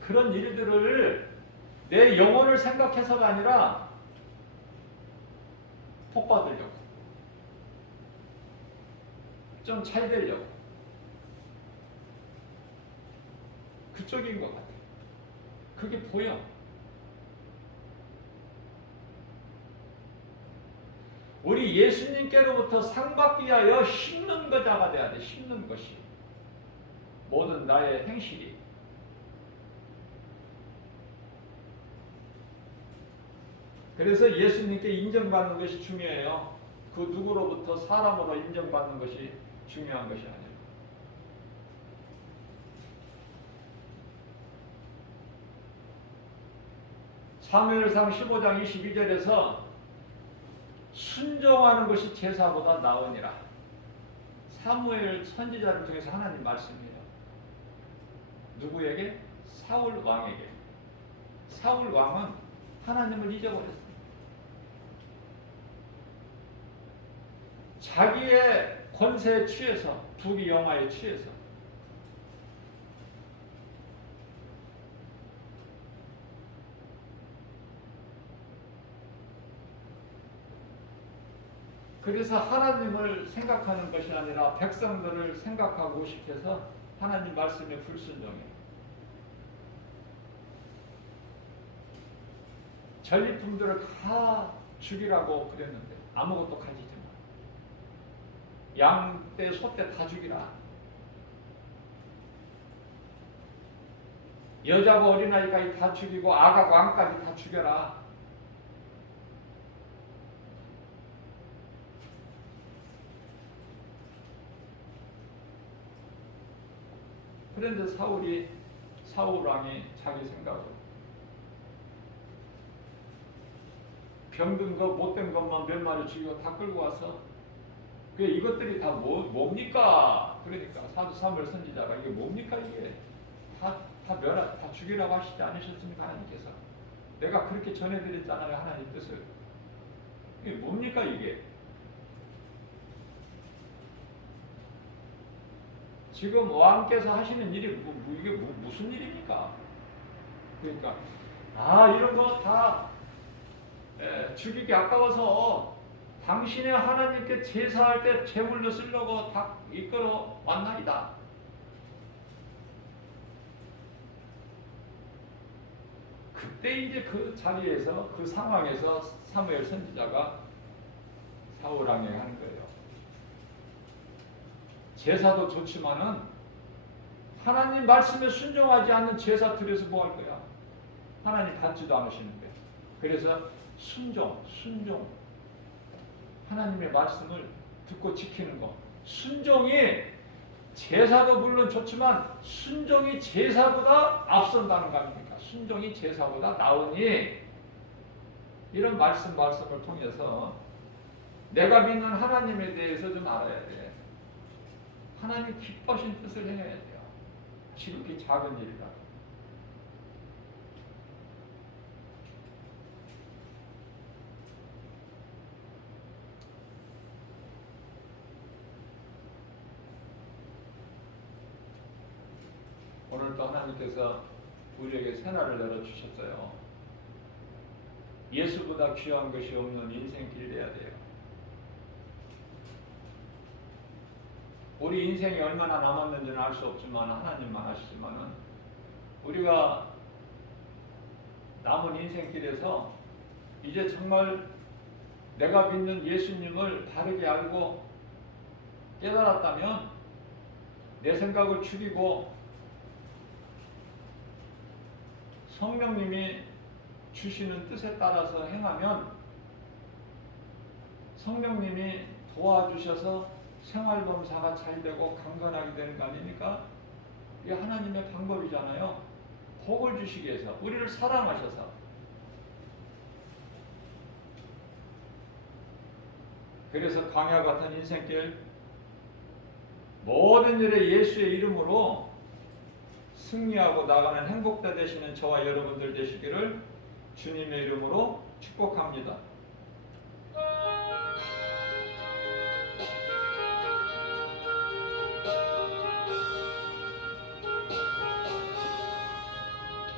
그런 일들을 내 영혼을 생각해서가 아니라 복 받으려고 좀 잘 되려고 그쪽인 것 같아요. 그게 보여. 우리 예수님께로부터 상 받기 위하여 심는 거자가 돼야 돼. 심는 것이 모든 나의 행실이. 그래서 예수님께 인정받는 것이 중요해요. 그 누구로부터 사람으로 인정받는 것이 중요한 것이 아니에요. 사무엘상 15장 22절에서 순종하는 것이 제사보다 나으니라. 사무엘 선지자를 통해서 하나님 말씀이에요. 누구에게? 사울 왕에게. 사울 왕은 하나님을 잊어버렸어요. 자기의 권세에 취해서, 부귀 영화에 취해서 그래서 하나님을 생각하는 것이 아니라 백성들을 생각하고 싶어서 하나님 말씀에 불순종해요. 전리품들을 다 죽이라고 그랬는데 아무것도 가지지 마. 양떼, 소떼 다 죽이라. 여자고 어린아이까지 다 죽이고 아가고 왕까지 다 죽여라. 그런데 사울 왕이 자기 생각으로 병든 것, 못된 것만 몇 마리 죽이고 다 끌고 와서 그 이것들이 다 뭡니까? 그러니까 사도 사무엘 선지자가 이게 뭡니까 이게 다 죽이라고 하시지 않으셨습니까 하나님께서? 내가 그렇게 전해드렸잖아요 하나님 뜻을. 이게 뭡니까 이게? 지금 왕께서 하시는 일이 이게 무슨 일입니까? 그러니까 이런 거 다 죽이기 아까워서 당신의 하나님께 제사할 때 제물로 쓰려고 다 이끌어 왔나이다. 그때 이제 그 자리에서 그 상황에서 사무엘 선지자가 사울 왕에게 하는 거예요. 제사도 좋지만은 하나님 말씀에 순종하지 않는 제사 드려서 뭐 할 거야? 하나님 받지도 않으시는데. 그래서 순종. 하나님의 말씀을 듣고 지키는 거. 순종이 제사도 물론 좋지만 순종이 제사보다 앞선다는 거 아닙니까? 순종이 제사보다 나으니 이런 말씀을 통해서 내가 믿는 하나님에 대해서 좀 알아야 돼. 하나님 기뻐하신 뜻을 행해야 돼요. 지극히 작은 일이다. 오늘도 하나님께서 우리에게 새날을 열어주셨어요. 예수보다 귀한 것이 없는 인생길 돼야 돼요. 우리 인생이 얼마나 남았는지는 알 수 없지만 하나님만 아시지만은 우리가 남은 인생길에서 이제 정말 내가 믿는 예수님을 바르게 알고 깨달았다면 내 생각을 죽이고 성령님이 주시는 뜻에 따라서 행하면 성령님이 도와주셔서 생활범사가 잘 되고 강건하게 되는 거 아닙니까? 이게 하나님의 방법이잖아요. 복을 주시기 위해서, 우리를 사랑하셔서. 그래서 광야 같은 인생길 모든 일에 예수의 이름으로 승리하고 나가는 행복자 되시는 저와 여러분들 되시기를 주님의 이름으로 축복합니다.